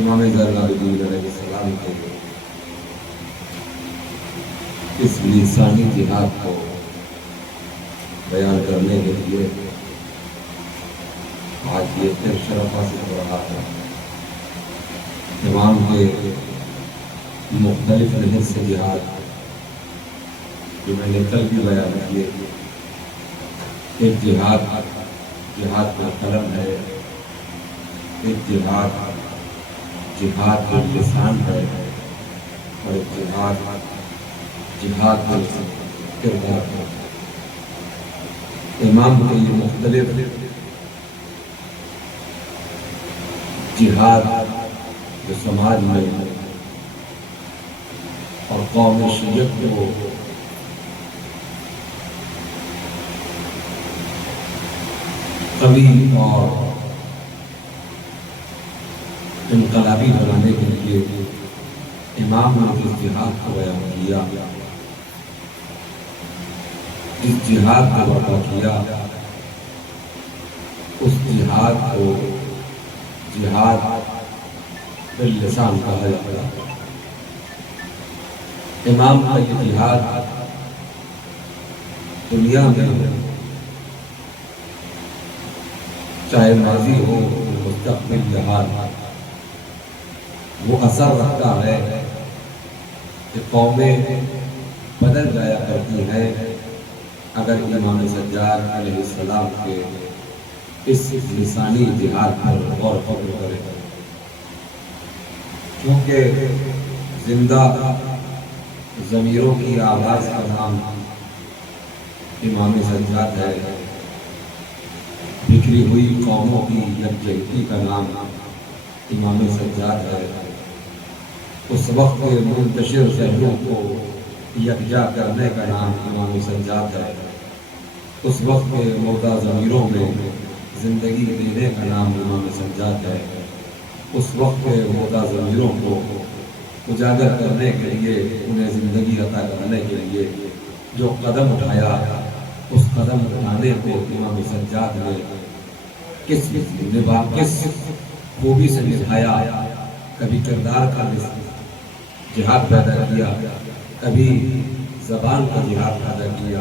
امام زین العابدین علیہ السلام کے اس لسانی جہاد کو بیان کرنے کے لیے آج یہ پھر شرف حاصل ہو رہا ہے۔ امام کے مختلف لحاظ سے جہاد جو میں نے کل بھی بیان کیے، ایک جہاد کا قلم ہے، ایک جہاد کا لسان ہے، اور ایک جہاد کا کردار ہے۔ امام کے یہ مختلف جہاد جو سماج میں اور قوم شیعت کو قوی اور انقلابی بنانے کے لیے امام نے جس جہاد کو بیان کیا، جس جہاد کو برپا کیا، اس جہاد کو جہاد باللسان کہا جاتا ہے۔ امام کا یہ جہاد دنیا میں چاہے ماضی ہو مستقبل جہاد وہ اثر رکھتا ہے کہ قومیں بدل جایا کرتی ہیں اگر امام سجاد علیہ السلام کے اس لسانی جہاد پر غور و فکر کرے، کیونکہ زندہ ضمیروں کی آواز کا نام امام سجاد ہے، بکھری ہوئی قوموں کی یکجہتی کا نام امام سجاد ہے، اس وقت کے منتشر ذہنوں کو یکجا کرنے کا نام امام سجاد ہے، اس وقت کے مردہ ضمیروں میں زندگی دینے کا نام امام سجاد ہے، اس وقت کے مردہ ضمیروں کو اجاگر کرنے کے لیے، انہیں زندگی عطا کرنے کے لیے جو قدم اٹھایا، اس قدم اٹھانے کو امام سجاد نے کس خوبی سے نبھایا۔ کبھی کردار کا جہاد پیدا کیا، کبھی زبان کا جہاد پیدا کیا،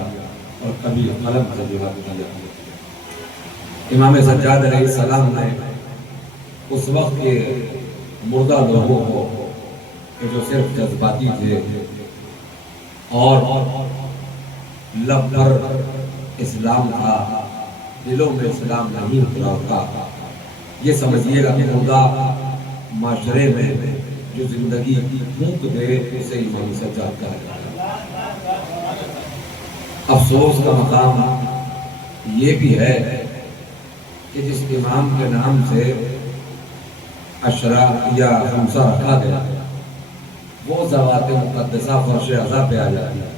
اور کبھی قلم کا جہاد پیدا کیا۔ امام سجاد علیہ السلام نے اس وقت کے مردہ لوگوں کو کہ جو صرف جذباتی تھے اور لب پر اسلام تھا، دلوں میں اسلام نہیں اترا تھا، یہ سمجھیے گا کہ مردہ معاشرے میں جو زندگی پھونک دے اسے امام سجاد کہا جاتا ہے۔ افسوس کا مقام یہ بھی ہے کہ جس امام کے نام سے عشرہ یا خمسہ رکھا گیا وہ ذوات مقدسہ فرش عزا پہ آ جاتی ہے،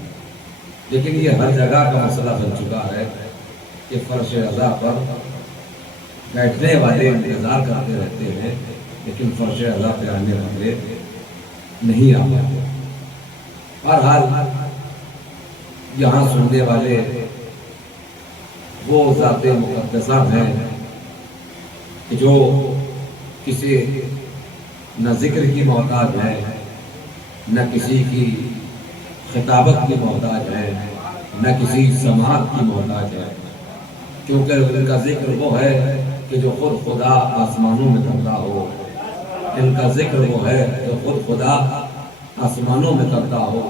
لیکن یہ ہر جگہ کا مسئلہ بن چکا ہے کہ فرش عزا پر بیٹھنے والے انتظار کرتے رہتے ہیں، لیکن فرش عزا پہ آنے والے نہیں آ پاتے۔ بہرحال یہاں سننے والے وہ ذات مقدسہ ہیں کہ جو کسی نہ ذکر کی محتاج ہے، نہ کسی کی خطابت کی محتاج ہے، نہ کسی سماعت کی محتاج ہے، کیونکہ ان کا ذکر وہ ہے کہ جو خود خدا آسمانوں میں کرتا ہو، ان کا ذکر وہ ہے جو خود خدا آسمانوں میں کرتا ہو،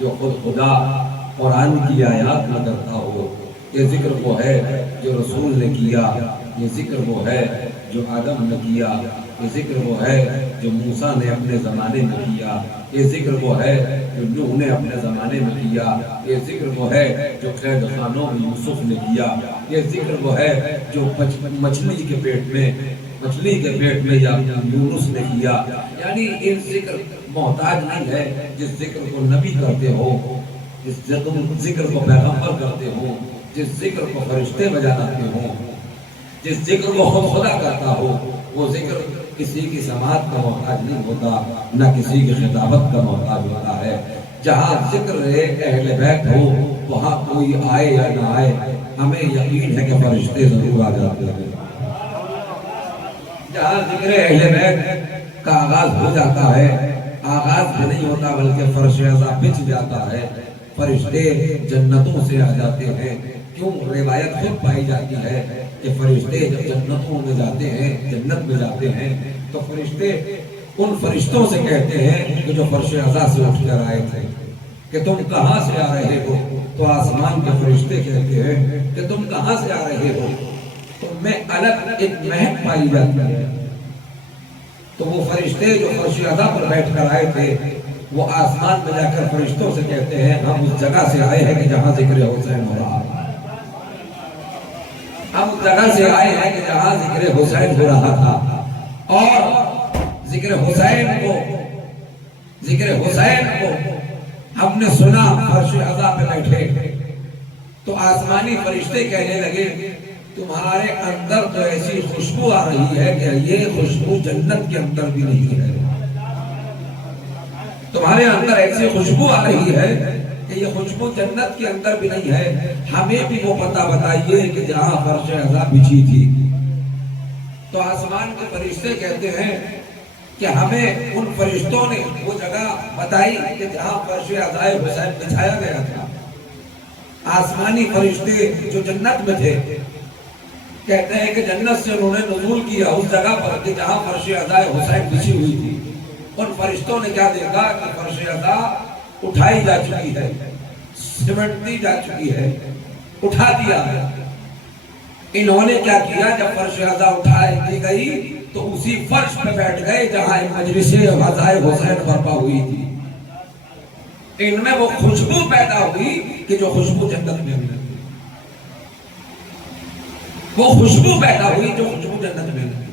جو خود خدا قرآن کی آیات میں کرتا ہو۔ یہ ذکر وہ ہے جو رسول نے کیا، یہ ذکر وہ ہے جو آدم نے کیا، یہ ذکر وہ ہے جو موسیٰ نے اپنے زمانے میں کیا، یہ ذکر وہ ہے جو نوح نے اپنے زمانے میں کیا، یہ ذکر وہ ہے جو قید خانوں میں یوسف نے کیا، یہ ذکر وہ ہے جو مچھلی کے پیٹ میں یا یونس نے کیا۔ یعنی ان ذکر محتاج نہیں ہے جس ذکر کو نبی کرتے ہو، جس ذکر کو پیغمبر کرتے ہو، جس ذکر کو فرشتے بجاتے ہوں، جس ذکر کو خود خدا کرتا ہو، وہ ذکر کسی کی سماعت کا محتاج نہیں ہوتا، نہ کسی کی خطابت کا محتاج ہوتا ہے۔ جہاں ذکر اہل بیت ہو وہاں کوئی آئے یا نہ آئے، ہمیں یقین ہے کہ فرشتے ضرور آ جاتے ہیں۔ جہاں ذکر اہل بیت کا آغاز ہو جاتا ہے، آغاز بھی نہیں ہوتا بلکہ فرش عذاب بچھ جاتا ہے، فرشتے جنتوں سے آ جاتے ہیں۔ کیوں؟ روایت خود پائی جاتی ہے کہ فرشتے جب جنتوں میں جاتے ہیں، جنت میں جاتے ہیں، تو فرشتے ان فرشتوں سے کہتے ہیں کہ جو فرش عذاب سے اٹھ کر آئے تھے کہ تم کہاں سے آ رہے ہو؟ تو آسمان کے فرشتے کہتے ہیں کہ تم کہاں سے آ رہے ہو؟ تو میں الگ ایک مہک پائی جاتی ہے۔ تو وہ فرشتے جو فرش عذاب پر بیٹھ کر آئے تھے، وہ آسمان میں جا کر فرشتوں سے کہتے ہیں ہم اس جگہ سے آئے ہیں کہ جہاں ذکر حسین ہو رہا ہے، ہم اس جگہ سے آئے ہیں کہ جہاں ذکر حسین ہو رہا تھا، اور ذکر حسین کو ہم نے سنا فرش عذاب پہ بیٹھے۔ تو آسمانی فرشتے کہنے لگے تمہارے اندر تو ایسی خوشبو آ رہی ہے کہ یہ خوشبو جنت کے اندر بھی نہیں ہے، تمہارے اندر ایسی خوشبو آ رہی ہے کہ یہ خوشبو جنت کے اندر بھی نہیں ہے، ہمیں بھی وہ پتہ بتائیے کہ جہاں فرش عذاب بچھی تھی۔ تو آسمان کے فرشتے کہتے ہیں کہ ہمیں ان فرشتوں نے وہ جگہ بتائی کہ جہاں فرش عذاب حسین بچھایا گیا تھا۔ آسمانی فرشتے جو جنت میں تھے کہتے ہیں کہ جنت سے انہوں نے نزول کیا اس جگہ پر کہ جہاں فرش عذاب حسین بچھی ہوئی تھی۔ ان فرشتوں نے کیا دیکھا کہ فرش عذاب اٹھائی جا چکی ہے، سمٹ دی جا چکی ہے، اٹھا دیا ہے۔ انہوں نے کیا کیا؟ جب فرش عذاب اٹھائی دی گئی تو اسی فرش پہ بیٹھ گئے جہاں مجلس عذاب حسین برپا ہوئی تھی۔ ان میں وہ خوشبو پیدا ہوئی کہ جو خوشبو جنت میں ملی، وہ خوشبو پیدا ہوئی جو خوشبو جنت میں ملی۔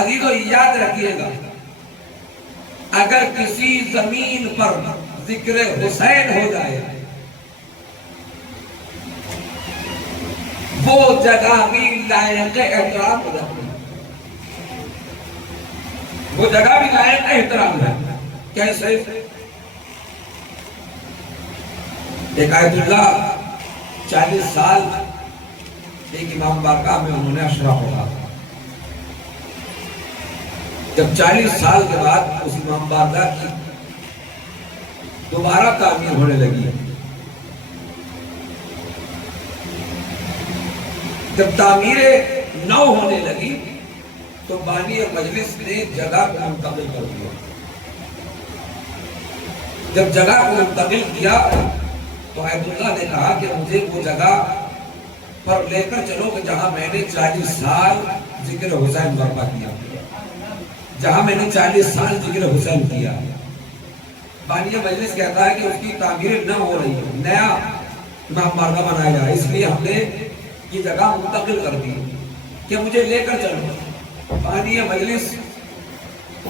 عزیزو یاد رکھیے گا، اگر کسی زمین پر ذکر حسین ہو جائے وہ جگہ بھی لائق احترام ہو جاتی ہے، وہ جگہ بھی لائق احترام ہے۔ کیسے؟ ایک آیت اللہ 40 سال ایک امام بارگاہ میں انہوں نے اشرا پڑھا۔ جب 40 سال کے بعد اس امام بارگاہ کی دوبارہ تعمیر ہونے لگی، جب تعمیر نو ہونے لگی تو بانی مجلس نے جگہ کو منتقل کر دیا۔ جب جگہ کو منتقل کیا تو آیت اللہ نے کہا کہ مجھے وہ جگہ پر لے کر چلو کہ جہاں میں نے 40 سال ذکر حسین برپا کیا، جہاں میں نے 40 سال ذکر حسین کیا۔ بانی مجلس کہتا ہے کہ اس کی تعمیر نہ ہو رہی ہے، نیا امام بارگاہ بنایا جا رہا ہے، اس لیے ہم نے یہ جگہ منتقل کر دی کہ مجھے لے کر چلو۔ بانی مجلس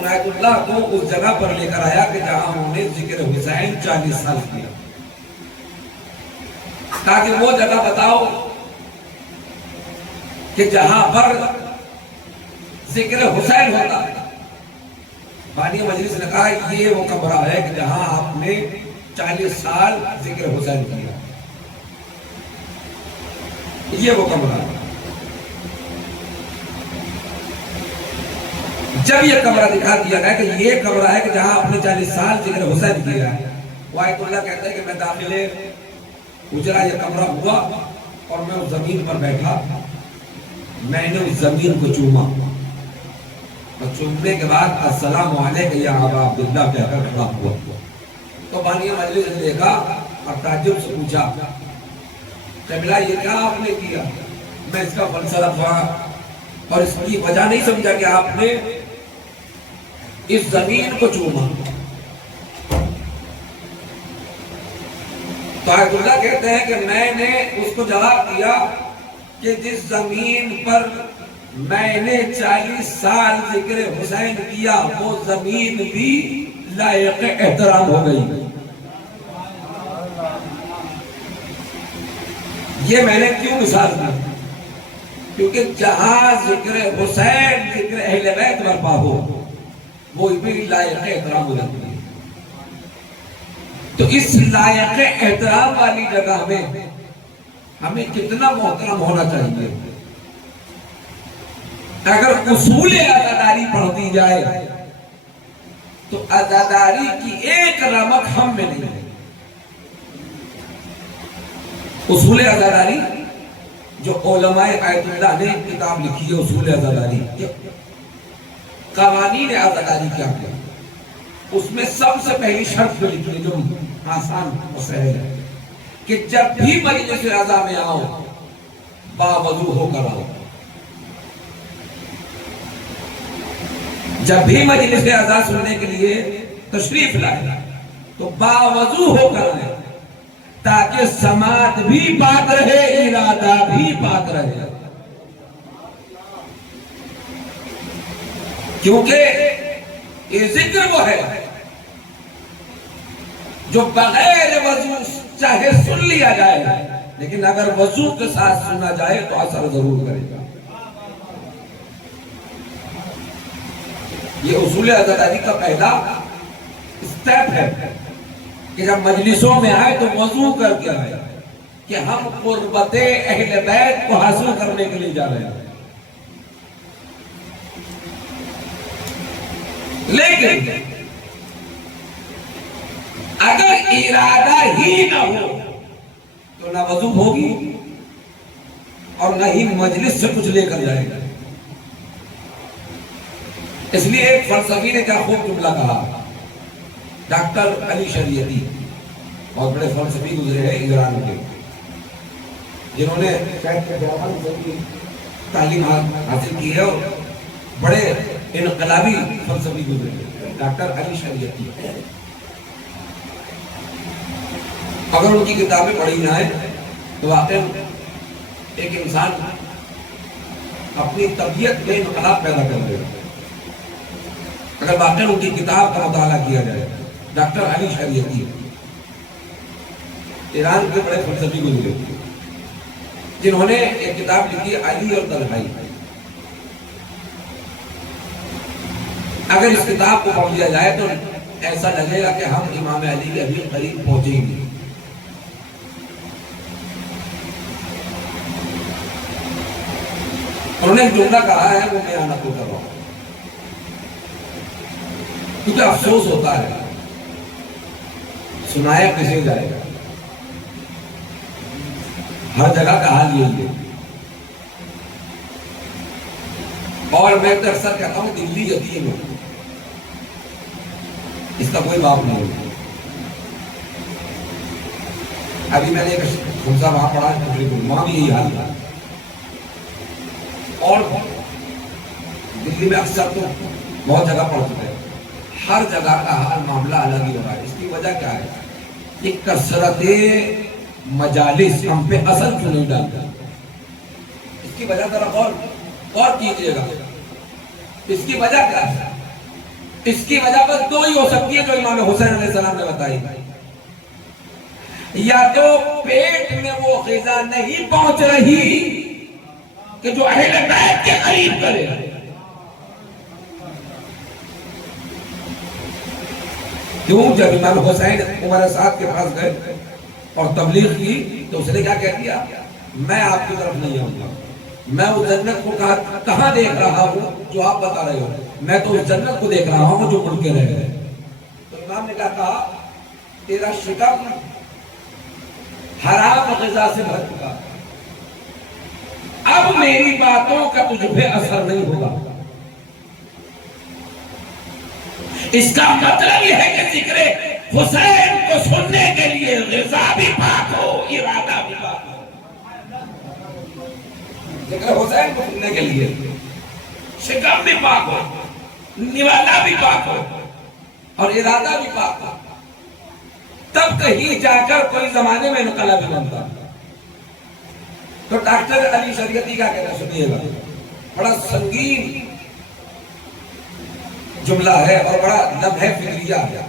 آیت اللہ کو اس جگہ پر لے کر آیا کہ جہاں انہوں نے ذکر حسین 40 سال کیا، تاکہ وہ جگہ بتاؤ کہ جہاں پر ذکر حسین ہوتا ہے۔ بانی مجلس نے کہا یہ وہ کمرہ ہے کہ جہاں آپ نے 40 سال ذکر حسین کیا، یہ وہ کمرہ ہے۔ جب یہ کمرہ دکھا دیا گیا کہ یہ کمرہ ہے کہ جہاں آپ نے 40 سال ذکر حسین کیا ہے، وہ آیت اللہ کہتا ہے کہ میں داخلے اجرا یہ کمرہ ہوا اور میں اس زمین پر بیٹھا، میں نے اس زمین کو چوما اور چومنے کے بعد السلام علیکم یا ابا عبداللہ کہہ کر کھڑا ہوا۔ تو بانی مجلس نے دیکھا اور تعجب سے پوچھا قبلہ یہ کیا آپ نے کیا؟ میں اس کا فلسفہ اور اس کی وجہ نہیں سمجھا کہ آپ نے اس زمین کو چوما۔ تو آیت اللہ کہتے ہیں کہ میں نے اس کو جواب دیا کہ جس زمین پر میں نے 40 سال ذکر حسین کیا وہ زمین بھی لائق احترام ہو گئی۔ یہ میں نے کیوں مثال دی؟ کیونکہ جہاں ذکر حسین ذکر اہل بیت برپا ہو وہ بھی لائق احترام ہو جاتی ہے۔ تو اس لائق احترام والی جگہ میں ہمیں کتنا محترم ہونا چاہیے۔ اگر اصول عزاداری پڑھ دی جائے عزاداری کی ایک رمق ہم میں نہیں ہے. اصول عزاداری جو علماء آیت اللہ نے کتاب لکھی ہے، اصول عزاداری، قوانین عزاداری کیا کیا، اس میں سب سے پہلی شرط جو لکھی ہے، جو آسان و سہل ہے، کہ جب بھی مجلس عزا میں آؤ باوضو ہو کر آؤ. جب بھی مجلس عزا سننے کے لیے تشریف لائے تو باوضو ہو کر آئے، تاکہ سماعت بھی پاک رہے، ارادہ بھی پاک رہے. کیونکہ یہ ذکر وہ ہے جو بغیر وضو چاہے سن لیا جائے، لیکن اگر وضو کے ساتھ سنا جائے تو اثر ضرور کرے گا. یہ اصول عزاداری کا پہلا اسٹیپ ہے کہ جب مجلسوں میں آئے تو وضو کر کے آئے کہ ہم قربت اہل بیت کو حاصل کرنے کے لیے جا رہے ہیں. لیکن اگر ارادہ ہی نہ ہو تو نہ وضو ہوگی اور نہ ہی مجلس سے کچھ لے کر جائے گا. اس لیے ایک فلسفی نے کیا خوب جملہ کہا، ڈاکٹر علی شریعتی، بہت بڑے فلسفی گزرے ہیں ایران کے، جنہوں نے تعلیم حاصل کی ہے اور بڑے انقلابی فلسفی گزرے ہیں، ڈاکٹر علی شریعتی. اگر ان کی کتابیں پڑھی جائیں تو واقعی ایک انسان اپنی طبیعت میں انقلاب پیدا کر دے گا اگر واقعی ان کی کتاب کا مطالعہ کیا جائے. ڈاکٹر علی شریعتی ایران کے بڑے فلسفی گزرے جنہوں نے ایک کتاب لکھی علی اور تنہائی. اگر اس کتاب کو پڑھ لیا جائے تو ایسا لگے گا کہ ہم امام علی کے ابھی قریب پہنچیں گے. انہوں نے ایک جملہ کہا ہے، وہ میں آنا کو کر رہا ہوں کیونکہ افسوس ہوتا ہے سنایا کسے جائے گا. ہر جگہ کا حال یہی ہے. اور میں تو اکثر کہتا ہوں دلی یتیم ہے، اس کا کوئی باپ نہیں ہے. ابھی میں نے ایک خمسہ وہاں پڑھا، وہاں بھی یہی حال تھا. اور دلی میں اکثر تو بہت جگہ پڑھ چکے ہیں، ہر جگہ کا حال معاملہ الگ ہی ہو رہا ہے. اس کی وجہ کیا ہے؟ یہ کثرت مجالس ہم پہ اثر کیوں نہیں ڈالتا؟ اس کی وجہ ذرا غور کیجیے گا. اس کی وجہ کیا ہے؟ اس کی وجہ بس دو ہی ہو سکتی ہے جو امام حسین علیہ السلام نے بتائی. یا تو پیٹ میں وہ غذا نہیں پہنچ رہی کہ جو اہل بیت کے قریب کرے. کیوں؟ جب امام حسین عمر سعد کے پاس گئے اور تبلیغ کی تو اس نے کیا کہہ دیا؟ میں آپ کی طرف نہیں آؤں گا، میں اس جنت کو کہاں دیکھ رہا ہوں جو آپ بتا رہے ہو، میں تو اس جنت کو دیکھ رہا ہوں جو مڑ کے رہ گئے. تو امام نے کہا تیرا شکم حرام غذا سے بھر چکا، اب میری باتوں کا تجھ پہ اثر نہیں ہوگا. اس کا مطلب یہ ہے کہ ذکر حسین کو سننے کے لیے غذا بھی پاک ہو، ارادہ بھی پاک ہو. ذکر حسین کو سننے کے لیے شکم بھی پاک ہو، نوالا بھی پاک ہو اور ارادہ بھی پاک ہو، تب کہیں جا کر کوئی زمانے میں انقلاب بنتا. تو ڈاکٹر علی شریعتی کا کہنا سنیے گا، بڑا سنگین جملہ ہے اور بڑا لمحہ فکریہ ہے.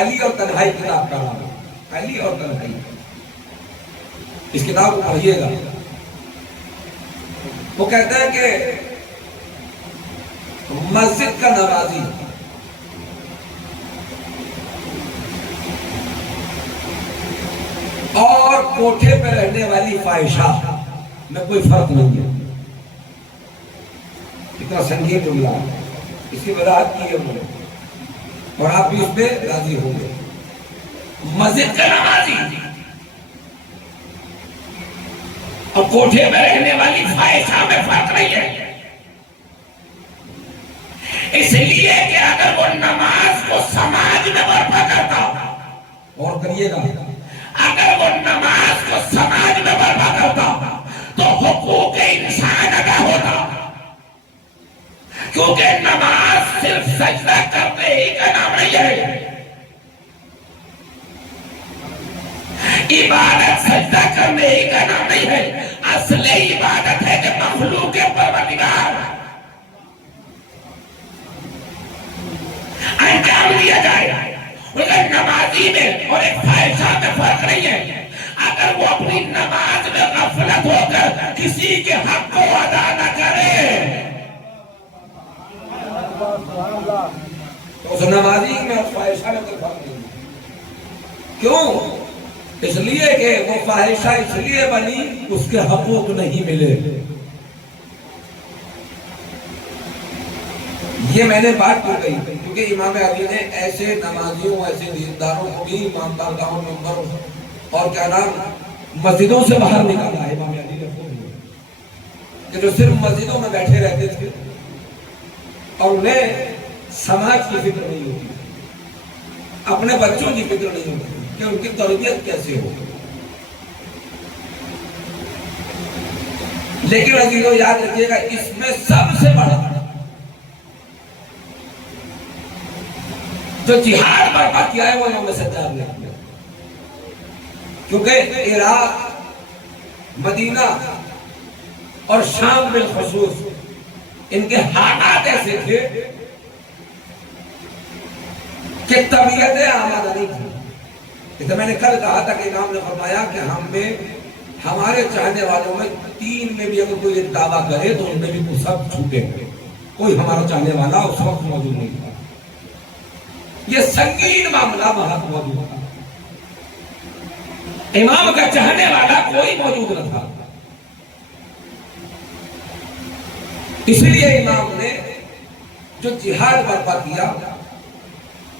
علی اور تنہائی کتاب کا نام ہے، علی اور تنہائی. اس کتاب کو پڑھیے گا. وہ کہتا ہے کہ مسجد کا نمازی اور کوٹھے پہ رہنے والی فاحشہ میں کوئی فرق نہیں ہے. اتنا سنگین جملہ ہے. اس کی وضاحت کی ہے انہوں نے. اور آپ بھی اس پہ راضی ہوں گے. مسجد کا نمازی اور کوٹھے میں رہنے والی فائشہ میں فرق نہیں ہے. اس لیے کہ اگر وہ نماز کو سماج میں برپا کرتا, اور کریے گا, اگر وہ نماز کو سماج میں برپا کرتا تو حقوق انسان ادا ہوتا. کیونکہ نماز صرف سجدہ کرنے ہی کا نام نہیں ہے. عبادت سجدہ کرنے ہی کا نام نہیں ہے. اصل عبادت ہے کہ مخلوق پروردگار انجام دیا جائے. اگر نمازی میں اور ایک فائشہ میں فرق نہیں ہے. اگر وہ اپنی نماز میں غفلت ہو کر کسی کے حق کو ادا نہ کرے تو اس نمازی میں اور فائشہ میں کوئی فرق نہیں. کیوں؟ اس لیے کہ وہ فاحشہ اس لیے بنی اس کے حقوق نہیں ملے. یہ میں نے بات کیوں کہی کیونکہ امام علی نے ایسے نمازیوں ایسے دینداروں کو بھی امام بارگاہوں منبروں اور کیا نام مسجدوں سے باہر نکالا ہے. امام علی نے کہ جو صرف مسجدوں میں بیٹھے رہتے تھے اور انہیں سماج کی فکر نہیں ہوتی, اپنے بچوں کی فکر نہیں ہوتی کہ ان کی تربیت کیسے ہو. لیکن عزیزو یاد رکھیے گا اس میں سب سے بڑا جو جہاد برپا کیا ہے وہ امام سجاد نے کیا. کیونکہ عراق, مدینہ اور شام بالخصوص ان کے حالات ایسے تھے کہ طبیعتیں آمادہ نہیں تھی. جیسے میں نے کل کہا تھا کہ امام نے فرمایا کہ ہم میں ہمارے چاہنے والوں میں 3 میں بھی اگر کوئی دعویٰ کرے تو ان میں بھی سب چھوٹے ہوئے. کوئی ہمارا چاہنے والا اس وقت موجود نہیں تھا. یہ سنگین معاملہ وہاں موجود تھا. امام کا چاہنے والا کوئی موجود نہ تھا. اس لیے امام نے جو جہاد برپا کیا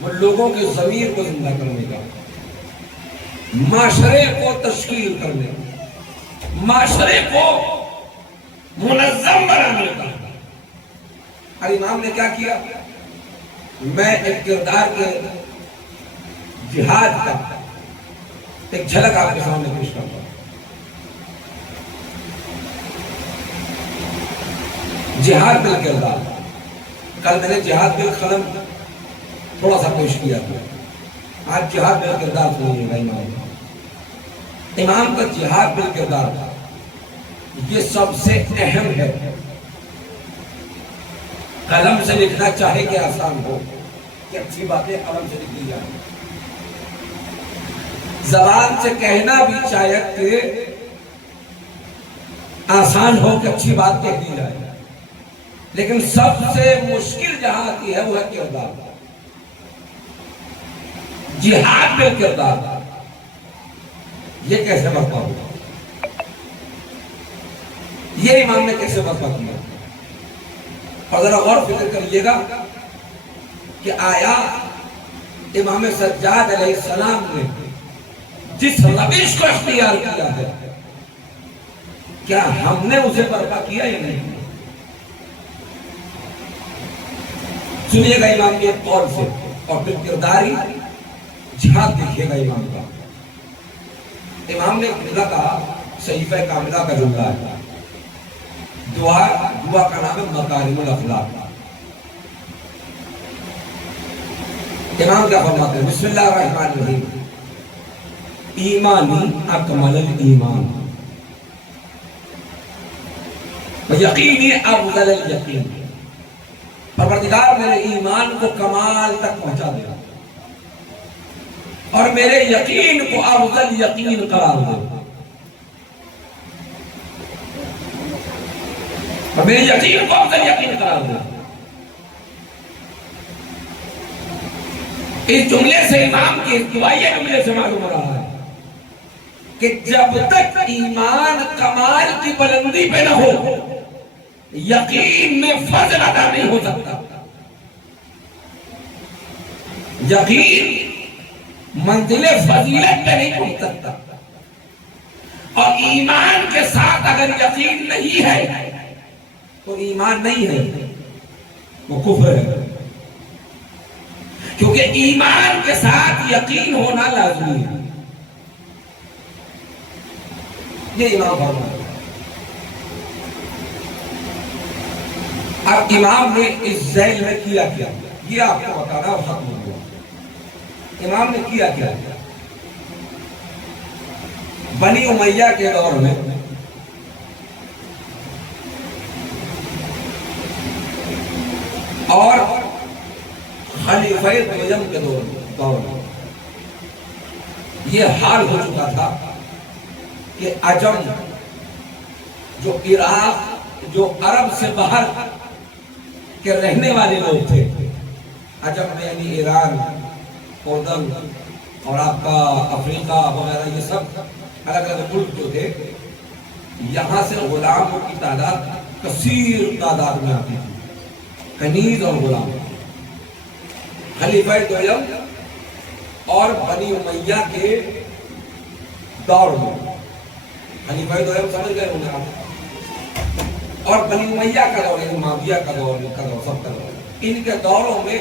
وہ لوگوں کے ضمیر کو زندہ کرنے کا, معاشرے کو تشکیل کرنے کا, معاشرے کو منظم بنانے کا. اور امام نے کیا کیا؟ میں ایک کردار کے جہاد کا ایک جھلک آپ کے سامنے پیش کرتا ہوں. جہاد بالکردار, کل میں نے جہاد بالقلم تھوڑا سا پیش کیا تھا. آج جہاد بالکردار سنیے گا. امام کا جہاد بالکردار تھا, یہ سب سے اہم ہے. قلم سے لکھنا چاہے کہ آسان ہو, کہ اچھی باتیں قلم سے لکھی جائیں. زبان سے کہنا بھی شاید کہ آسان ہو کہ اچھی بات کہہ دی جائے, لیکن سب سے مشکل جہاں آتی ہے وہ ہے کردار. جہاد میں کردار یہ کیسے برپا ہوگا؟ یہ امام نے کیسے برپا کیا؟ اور ذرا غور فکر کریے گا کہ آیا امام سجاد علیہ السلام نے جس روش کو اختیار کیا ہے کیا ہم نے اسے برپا کیا یا نہیں؟ سنیے گا امام کے قول سے اور پھر کرداری جہاد دیکھیے گا امام کا. امام نے جملہ کہا, صحیفہ کاملہ کا جملہ ہے, دعا کا نام ہے مکارم الاخلاق. امام کیا فرماتے ہیں؟ بسم اللہ الرحمن الرحیم, ایمانی اکمل الایمان یقینی افضل الیقین. پروردگار میرے ایمان کو کمال تک پہنچا دے اور میرے یقین کو افضل یقین قرار دے. اور میرے یقین کو افضل یقین قرار دے. اس جملے سے امام کی دعائیہ جملے سے معلوم ہو رہا ہے کہ جب تک ایمان کمال کی بلندی پہ نہ ہو یقین میں فضل ادا نہیں ہو سکتا. یقین منزل فضیلت پہ نہیں پہنچ سکتا، اور ایمان کے ساتھ اگر یقین نہیں ہے تو ایمان نہیں ہے، وہ کفر ہے، کیونکہ ایمان کے ساتھ یقین ہونا لازمی ہے۔ یہ امام فرماتا ہے۔ اب امام نے اس ذیل میں کیا کیا، یہ آپ کو بتانا اور ختم ہوا۔ امام نے کیا کیا؟ بنی امیہ کے دور میں اور خلیفہ دویم کے دور میں یہ حال ہو چکا تھا کہ عجم جو عراق، جو عرب سے باہر کے رہنے والے لوگ تھے، عجم میں یعنی ایران، اردن اور آپ کا افریقہ وغیرہ، یہ سب الگ الگ ملک جو تھے، یہاں سے غلاموں کی تعداد کثیر تعداد میں آتی تھی، کنیز اور غلام۔ خلیفہ دویم اور بنی امیہ کے دور میں، خلیفہ دویم سمجھ گئے انہیں آپ، اور بنی امیہ کا دور، یعنی معاویہ کا دور، سب کا دور، ان کے دوروں میں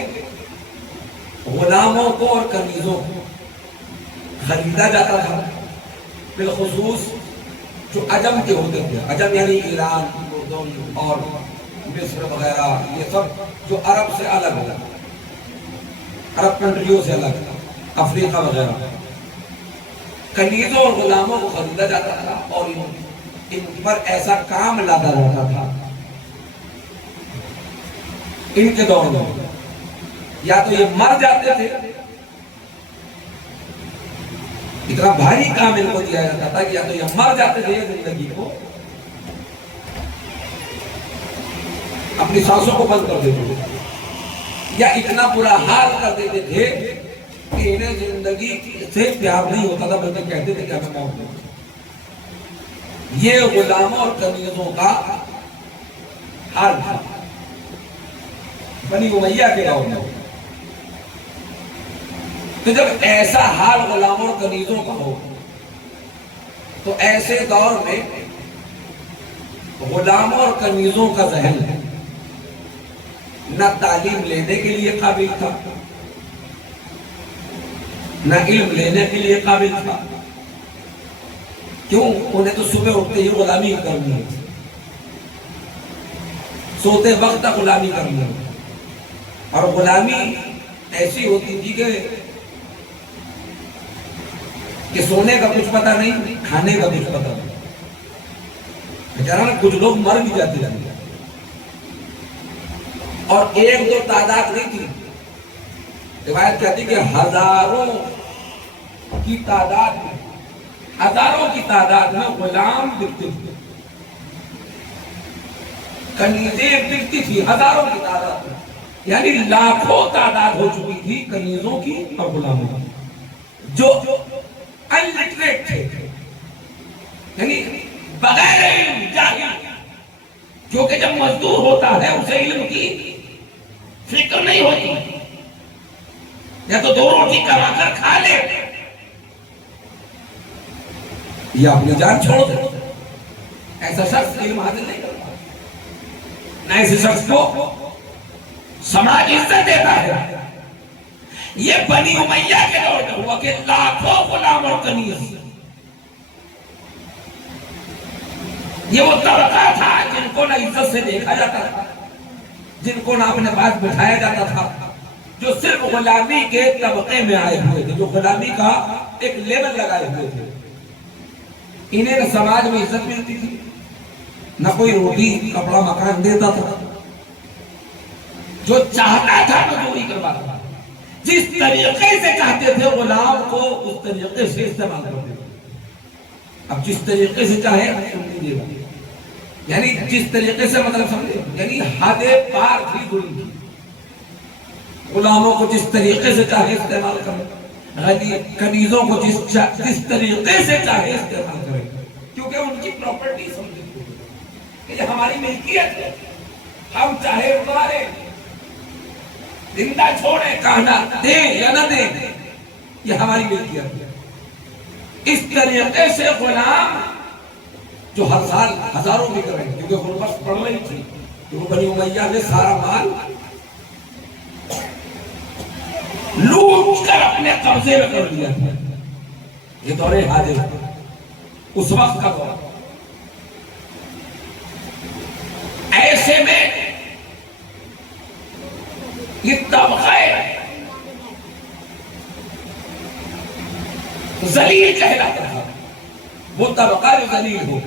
غلاموں کو اور کنیزوں کو خریدا جاتا تھا، بالخصوص جو عجم کے ہوتے تھے، عجم یعنی ایران، اردن اور مصر وغیرہ، یہ سب جو عرب سے الگ الگ، عرب کنٹریوں سے الگ، افریقہ وغیرہ، کنیزوں اور غلاموں کو خریدا جاتا تھا اور ان پر ایسا کام لادا جاتا تھا ان کے دور میں، یا تو یہ مر جاتے تھے، اتنا بھاری کام ان کو دیا جاتا تھا کہ یا تو یہ مر جاتے تھے زندگی کو، اپنی سانسوں کو بند کر دیتے تھے، یا اتنا برا حال کر دیتے تھے کہ انہیں زندگی سے پیار نہیں ہوتا تھا، بلکہ کہتے تھے کہ ہمیں موت دو۔ یہ غلاموں اور کنیزوں کا حال تھا بنی امیہ کے دور میں۔ تو جب ایسا حال غلاموں اور کنیزوں کا ہو تو ایسے دور میں غلاموں اور کنیزوں کا ذہن نہ تعلیم لینے کے لیے قابل تھا، نہ علم لینے کے لیے قابل تھا۔ کیوں؟ انہیں تو صبح اٹھتے ہی غلامی کرنی ہے، سوتے وقت تک غلامی کرنی ہے، اور غلامی ایسی ہوتی تھی کہ سونے کا کچھ پتہ نہیں، کھانے کا کچھ پتہ نہیں، کچھ لوگ مر بھی جاتے رہتے، اور ایک دو تعداد نہیں تھی، روایت کہتی کہ ہزاروں کی تعداد میں، ہزاروں کی تعداد میں غلام بکتے تھے، کنیزیں بکتی تھی، ہزاروں کی تعداد میں، یعنی لاکھوں تعداد ہو چکی تھی کنیزوں کی اور غلاموں کی، جو انلٹریٹ تھے، یعنی بغیر علم، جاہل، جو کہ جب مزدور ہوتا ہے اسے علم کی فکر نہیں ہوتی، یا تو دو روٹی کما کر کھا لے یا اپنی جان چھوڑ دے، ایسا شخص علم حاصل نہیں کرتا، نہ ایسے شخص کو سماج عزت دیتا ہے۔ یہ بنی امیہ کے دور میں ہوا کہ لاکھوں غلام اور کنیز، یہ وہ طبقہ تھا جن کو نہ عزت سے دیکھا جاتا تھا، جن کو نہ اپنے پاس بٹھایا جاتا تھا، جو صرف غلامی کے طبقے میں آئے ہوئے تھے، جو غلامی کا ایک لیبل لگائے ہوئے تھے، انہیں نہ سماج میں عزت ملتی تھی، نہ کوئی روٹی کپڑا مکان دیتا تھا، جو چاہتا تھا مزدوری کرواتا تھا، جس طریقے سے چاہتے تھے غلام کو اس طریقے سے استعمال کرتے تھے، اب جس طریقے سے چاہے نہیں دے گا، یعنی جس طریقے سے، مطلب سمجھے، یعنی حد پار تھی ظلم کی، غلاموں کو جس طریقے سے چاہے استعمال کرے، کنیزوں کو جس طریقے سے چاہے استعمال کرے، کیونکہ ان کی پراپرٹی سمجھے کہ یہ ہماری ملکیت ہے، ہم چاہے اتارے، زندہ چھوڑے کہنا دیں یا نہ دیں یہ ہماری ملکیت ہے۔ اس طریقے سے غلام جو ہر سال ہزاروں بھی کریں کیونکہ غربت پڑ رہی تھی، کیونکہ بنی امیہ نے سارا مال لوٹ کر اپنے قبضے میں کر لیا تھا۔ یہ دور حاضر اس وقت کا دور، ایسے میں یہ طبقہ ذلیل کہلاتا تھا، وہ طبقہ جو ذلیل ہو،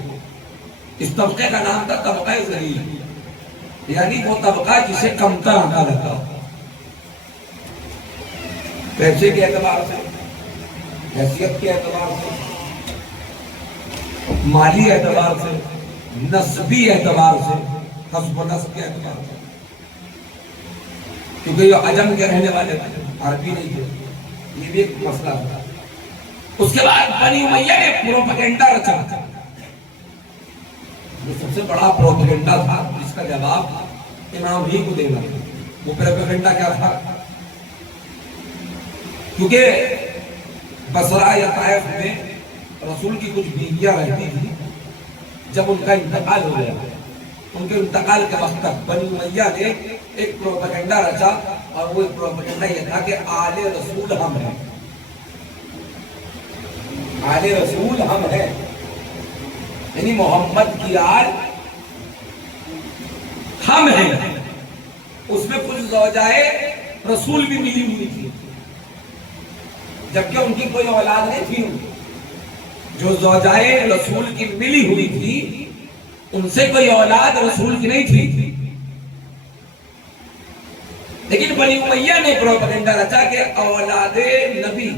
اس طبقے کا نام تھا طبقہ ذلیل، یعنی وہ طبقہ جسے کمتر آنکا جاتا ہو، پیسے کے اعتبار سے، حیثیت کے اعتبار سے، مالی اعتبار سے، نسبی اعتبار سے، حسب و نسب کے اعتبار سے، کیونکہ یہ عجم کے رہنے والے تھے، عربی نہیں تھے، یہ بھی ایک مسئلہ تھا۔ اس کے بعد بنی امیہ نے پروپیگنڈا رچا، جو سب سے بڑا پروپیگنڈا تھا جس کا جواب امام ہی کو دینا تھا۔ وہ پروپیگنڈا کیا تھا؟ کیونکہ بصرہ یا طائف میں رسول کی کچھ بیویاں رہتی تھی، جب ان کا انتقال ہو گیا، ان کے انتقال کے وقت تک بنی امیہ نے ایک پروپیگنڈا رچا، اور وہ پروپیگنڈا یہ تھا کہ آل رسول ہم ہیں، آل رسول ہم ہیں، یعنی محمد کی آل ہم ہیں۔ اس میں کچھ زوجائے رسول بھی ملی ہوئی تھی، جبکہ ان کی کوئی اولاد نہیں تھی۔ جو زوجائے رسول کی ملی ہوئی تھی ان سے کوئی اولاد رسول کی نہیں تھی، لیکن بنی امیہ نے پروپیگنڈا رچا کہ اولاد نبی،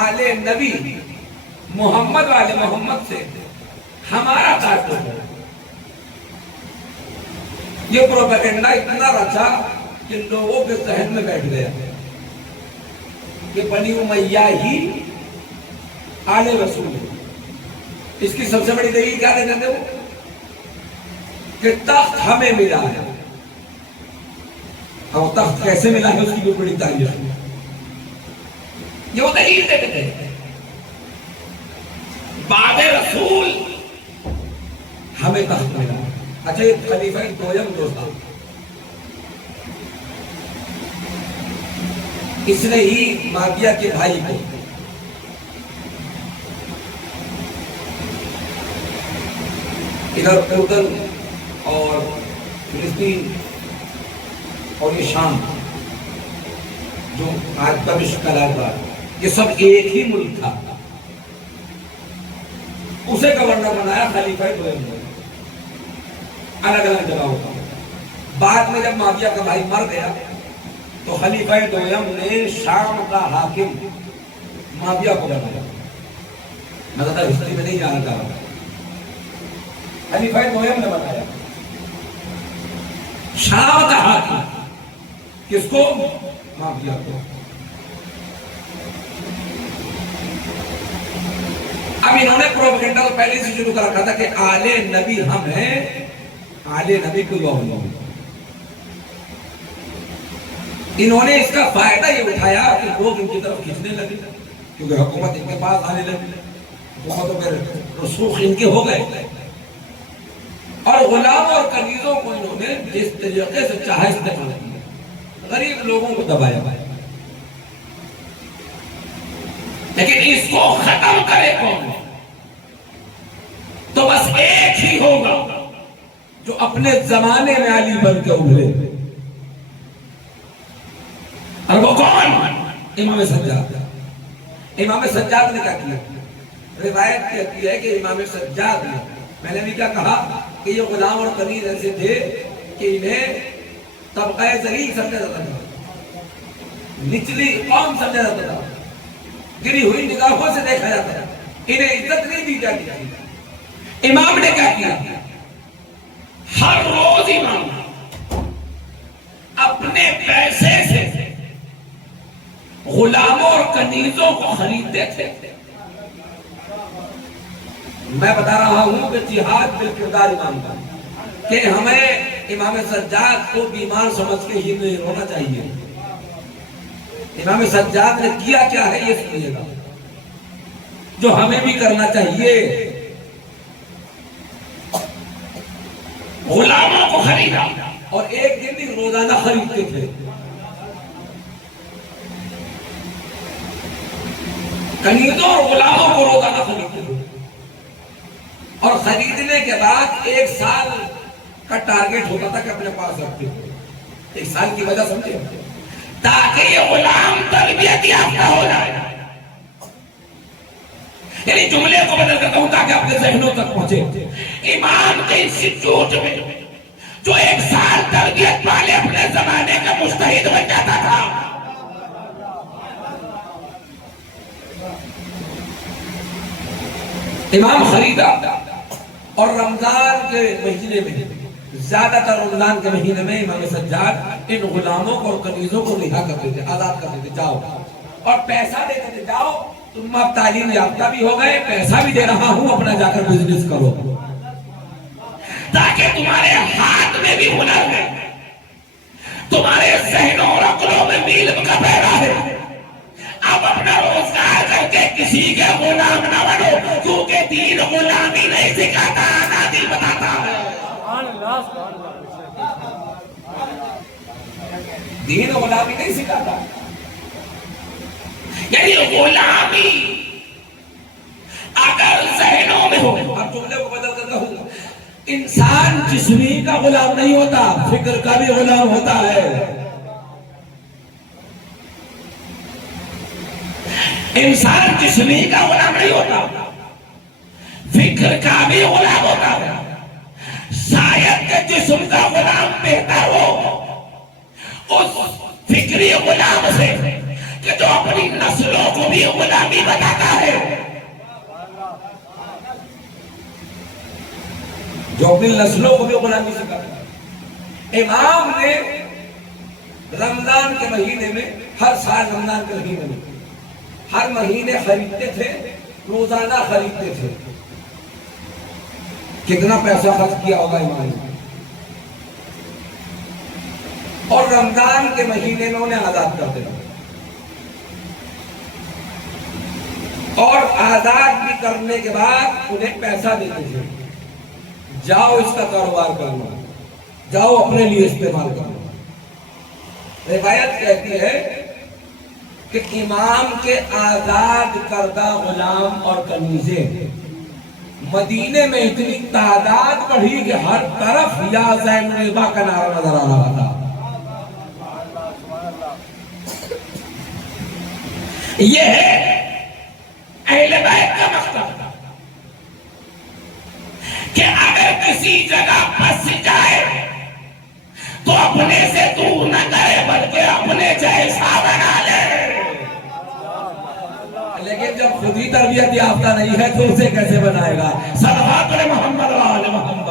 آل نبی، محمد والے محمد سے ہمارا تعلق ہے۔ یہ پروپیگنڈا اتنا رچا کہ لوگوں کے ذہن میں بیٹھ گیا کہ بنی امیہ ہی آل رسول ہے۔ اس کی سب سے بڑی دلیل کیا دیتے تھے وہ؟ کہ تخت ہمیں ملا ہے، اور تخت کیسے ملا ہے اس کی کوئی بڑی تاریخ ہے، یہ وہ دلیل دیتے تھے۔ بعد رسول ہمیں تخت ملا۔ اچھا، یہ خلیفہ دویم جو تھا، اس نے ہی معاویہ کے بھائی کو ادھر اردن اور فلسطین اور یہ شام جو آج دمشق کہلاتا ہے، یہ سب ایک ہی ملک تھا، اسے گورنر بنایا خلیفہ دویم نے، الگ الگ جگہوں کا۔ بعد میں جب معاویہ کا بھائی مر گیا تو خلیفہ دویم نے شام کا حاکم معاویہ کو بنایا۔ میں زیادہ ہسٹری میں نہیں جانا چاہ رہا، خلیفہ دویم نے بنایا شام کا حاکم، کس کو؟ معاویہ کو۔ اب انہوں نے پروپیگنڈا تو پہلے سے شروع کر رکھا تھا کہ آل نبی ہم ہیں، آل نبی کوئی اور نہیں۔ انہوں نے اس کا فائدہ یہ اٹھایا کہ لوگ ان کی طرف کھینچنے لگے، کیونکہ حکومت ان کے پاس آنے لگی، حکومتوں میں رسوخ ان کے ہو گئے، اور غلام اور کنیزوں کو انہوں نے جس طریقے سے چاہے استعمال کیا، غریب لوگوں کو دبایا، لیکن اس کو ختم کرے کون؟ تو بس ایک ہی ہوگا جو اپنے زمانے میں علی بن کے ابھرے، اور وہ کون؟ امام سجاد۔ امام سجاد نے کیا کیا؟ روایت کہتی ہے کہ امام سجاد نے، میں نے بھی کیا کہا کہ یہ غلام اور کنیز ایسے تھے کہ انہیں طبقہ ذلیل سمجھا جاتا تھا، نچلی قوم سمجھا جاتا تھا، گری ہوئی نگاہوں سے دیکھا جاتا تھا، انہیں عزت نہیں دی جاتی تھی۔ امام نے کیا کیا؟ ہر روز امام اپنے پیسے سے غلاموں اور کنیزوں کو خریدتے تھے۔ میں بتا رہا ہوں کہ جہاد بالکردار امام کا، کہ ہمیں امام سجاد کو بیمار سمجھ کے ہی نہیں رونا چاہیے. امام سجاد نے کیا کیا ہے یہ سنیے گا جو ہمیں بھی کرنا چاہیے. غلاموں کو خریدا اور ایک دن بھی روزانہ خریدتے تھے. کنیزوں اور غلاموں کو روزانہ خریدتے تھے اور خریدنے کے بعد ایک سال کا ٹارگیٹ ہوتا تھا کہ اپنے پاس رکھتے تھے. ایک سال کی وجہ سمجھے تاکہ یہ غلام تربیت یافتہ ہو جائے. یعنی جملے کو بدل کر کہوں تاکہ اپنے ذہنوں تک پہنچے. امام کے انسٹیٹیوٹ میں جو ایک سال تربیت والے اپنے زمانے کا مجتہد بن جاتا تھا. امام خریدا اور رمضان کے مہینے میں زیادہ تر رمضان کے مہینے میں امام سجاد ان غلاموں کو اور کنیزوں کو رہا کرتے تھے, آزاد کرتے تھے. جاؤ اور پیسہ دیتے تھے, جاؤ تم اب تعلیم یافتہ بھی ہو گئے, پیسہ بھی دے رہا ہوں, اپنا جا کر بزنس کرو تاکہ تمہارے ہاتھ میں بھی ہنر ہے, تمہارے ذہنوں اور عقلوں میں بھی علم کا پہرا ہے. اب اپنا روزگار کر کے کسی کے غلام نہ بنو, کیونکہ دین غلامی نہیں سکھاتا, آزادی بتاتا ہے. دین غلامی نہیں سکھاتا. یعنی غلامی اگر ذہنوں میں ہو, اب جملے کو بدل کر کہوں, انسان جسمی کا غلام نہیں ہوتا, فکر کا بھی غلام ہوتا ہے. انسان جسمی کا غلام نہیں ہوتا, فکر کا بھی غلام ہوتا ہے. شاید کہ جسم کا غلام بہتر ہو اس فکری غلام سے کہ جو اپنی نسلوں کو بھی غلامی بتاتا ہے, جو اپنی نسلوں کو بھی غلامی سکھاتا ہے. امام نے رمضان کے مہینے میں, ہر سال رمضان کے مہینے میں ہر مہینے خریدتے تھے, روزانہ خریدتے تھے. کتنا پیسہ خرچ کیا ہوگا امام نے, اور رمضان کے مہینے میں انہیں آزاد کرتے تھے. اور آزاد بھی کرنے کے بعد انہیں پیسہ دیتے تھے, جاؤ اس کا کاروبار کرنا, جاؤ اپنے لیے استعمال کرنا. روایت کہتی ہے کہ امام کے آزاد کردہ غلام اور کنیزیں مدینے میں اتنی تعداد بڑھی کہ ہر طرف یا زین ریبا کا نعرہ نظر آ رہا تھا. یہ ہے اہل بیت کا مقصد کہ اگر کسی جگہ پھنس جائے تو اپنے سے دور نہ کرے بلکہ اپنے جیسا بنا لے. لیکن جب خود ہی تربیت یافتہ نہیں ہے تو اسے کیسے بنائے گا؟ صلوات علی محمد و آل محمد.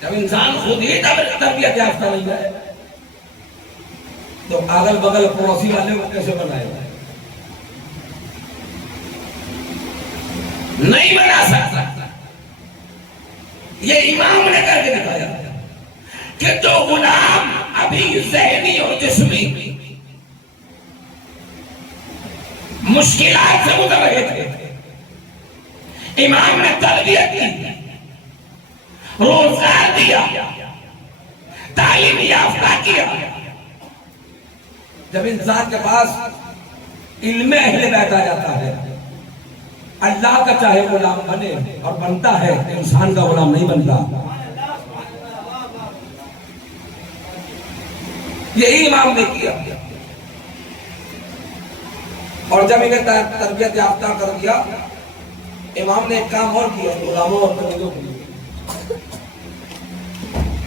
جب انسان خود ہی تربیت یافتہ نہیں ہے تو اگل بغل پڑوسی والے کو کیسے بنائے گا؟ نہیں بنا سکتا. یہ امام نے کر کے دکھایا کہ جو غلام ابھی ذہنی اور جسمی مشکلات سے گزر رہے تھے, امام نے تربیت کی, روزگار دیا, تعلیم یافتہ کیا. جب انسان کے پاس علم اہل بیت آ جاتا ہے, اللہ کا چاہے غلام بنے اور بنتا ہے, انسان کا غلام نہیں بنتا. یہی امام نے کیا. اور جب انہیں تربیت یافتہ کر دیا, امام نے ایک کام اور کیا غلاموں اور کنیزوں کے لیے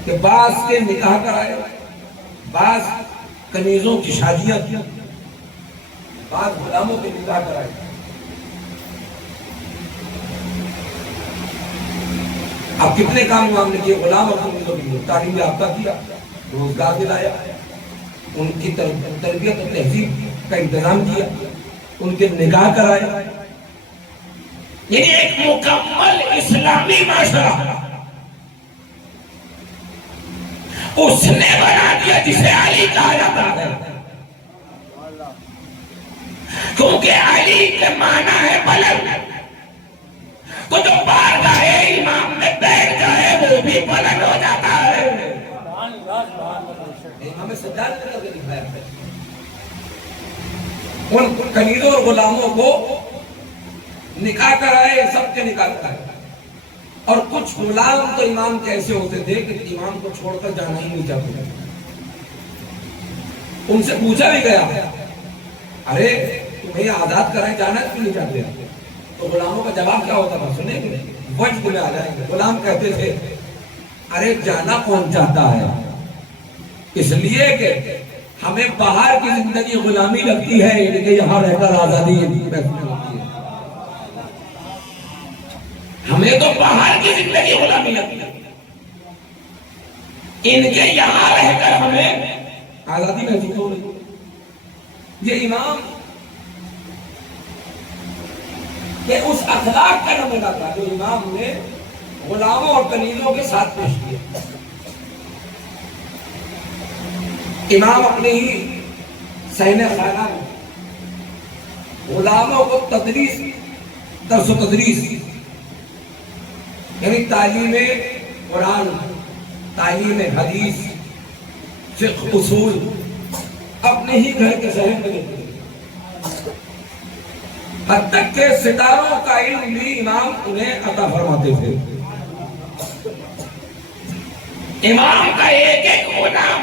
کہ بعض کے نکاح کرائے, بعض کنیزوں کی شادیاں کی, بعض غلاموں کے نکاح کرائے. اب کتنے کام امام نے کیے غلام اور کنیزوں کے لیے؟ تعلیم یافتہ کیا, روزگار دلایا, ان کی تربیت اور تہذیب کا انتظام کیا, ان کے نکاح کرائے, یعنی ایک مکمل اسلامی معاشرہ اس نے بنا دیا جسے علی کہا جاتا ہے، کیونکہ علی کے معنی ہے بلند، تو جو بارگاہ امام میں بیٹھ جائے وہ بھی بلند ہو جاتا ہے۔ امام سجاد نے کر کے دکھایا ہے، ان کنیزوں اور غلاموں کو نکاح کرائے، سب کے نکاح کرائے، اور کچھ غلام تو امام کے ایسے ہوتے تھے کہ امام کو چھوڑ کر جانا ہی نہیں چاہتے۔ ان سے پوچھا بھی گیا، ارے تمہیں آزاد کرائے جانا کیوں نہیں چاہتے؟ تو غلاموں کا جواب کیا ہوتا تھا؟ سنیں گے، وجد میں آ جائیں گے۔ غلام کہتے تھے، ارے جانا کون چاہتا ہے؟ اس لیے کہ ہمیں باہر کی زندگی غلامی لگتی ہے، کہ یہاں رہ کر آزادی محسوس ہوتی ہے۔ ہمیں تو باہر کی زندگی غلامی لگتی ہے، ان کے یہاں رہ کر ہمیں آزادی محسوس ہو رہی ہے۔ یہ امام کہ اس اخلاق کا نمونہ تھا جو امام نے غلاموں اور کنیزوں کے ساتھ پیش کیا۔ امام اپنے ہی صحن خانہ میں غلاموں کو تدریس، درس و تدریس، یعنی تعلیم قرآن، تعلیم حدیث، فقہ، اصول اپنے ہی گھر کے صحن میں دیتے، حد تک کہ ستاروں کا علم بھی امام انہیں عطا فرماتے تھے۔ امام کا ایک ایک غلام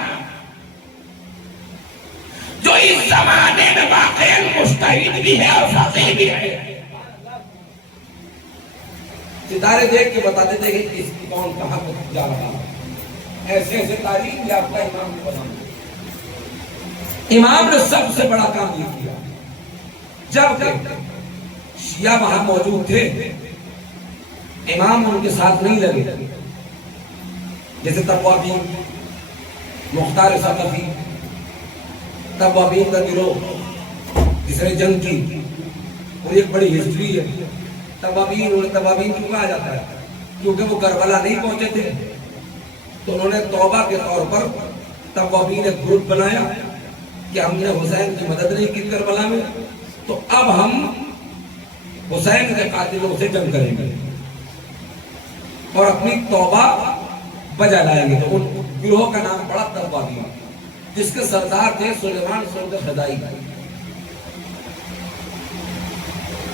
جو اس زمانے میں واقعا مجتہد بھی ہے اور فقیہ بھی ہے، ستارے دیکھ کے بتاتے تھے کہ اس کی کون کہاں جا رہا ہے۔ ایسے ایسے تعلیم یافتہ امام نے بنایا۔ امام نے سب سے بڑا کام یہ کیا، جب شیعہ وہاں موجود تھے امام ان کے ساتھ نہیں لگے، جیسے توابین، مختار ثقفی، توابین کا گروہ جس نے جنگ کی، اور ایک بڑی ہسٹری ہے۔ توابین کیوں کہا جاتا ہے؟ کیونکہ وہ کربلا نہیں پہنچے تھے، تو انہوں نے توبہ کے طور پر توابین ایک گروپ بنایا کہ ہم نے حسین کی مدد نہیں کی کربلا میں، تو اب ہم حسین کے قاتلوں سے جنگ کریں گے اور اپنی توبہ بجا لائیں گے۔ تو ان گروہ کا نام پڑا توابین، جس کے سردار تھے سلیمان سرد خدائی۔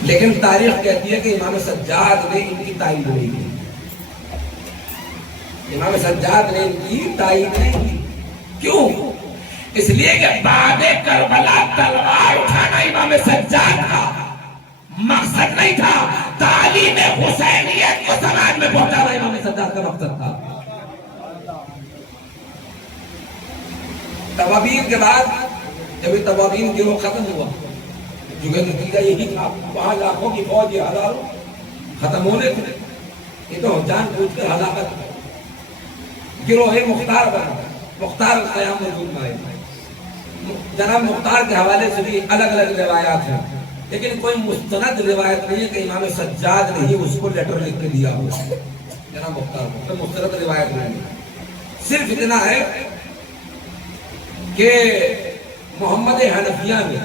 لیکن تاریخ کہتی ہے کہ امام سجاد نے ان کی تائید نہیں کی، امام سجاد نے ان کی تائید نہیں کی۔ کیوں؟ اس لیے کہ بعد کربلا تلوار اٹھانا امام سجاد کا مقصد نہیں تھا، تعلیم حسینیت کو سماج میں پہنچانا امام سجاد کا مقصد تھا۔ توابین کے بعد جب یہ توابین گروہ ختم ہوا، جو کہ نتیجہ یہی تھا، وہاں لاکھوں کی فوج یہ ہزاروں ختم ہونے تھے، یہ تو جان بوجھ کر ہلاکت۔ گروہ مختار بنا، مختار قیام وجود میں آئے۔ جناب مختار کے حوالے سے بھی الگ الگ روایات ہیں، لیکن کوئی مستند روایت نہیں ہے کہ امام سجاد نے ہی اس کو لیٹر لکھ کے دیا ہو جناب مختار کو، تو مستند روایت نہیں ہے۔ صرف اتنا ہے کہ محمد حنفیہ نے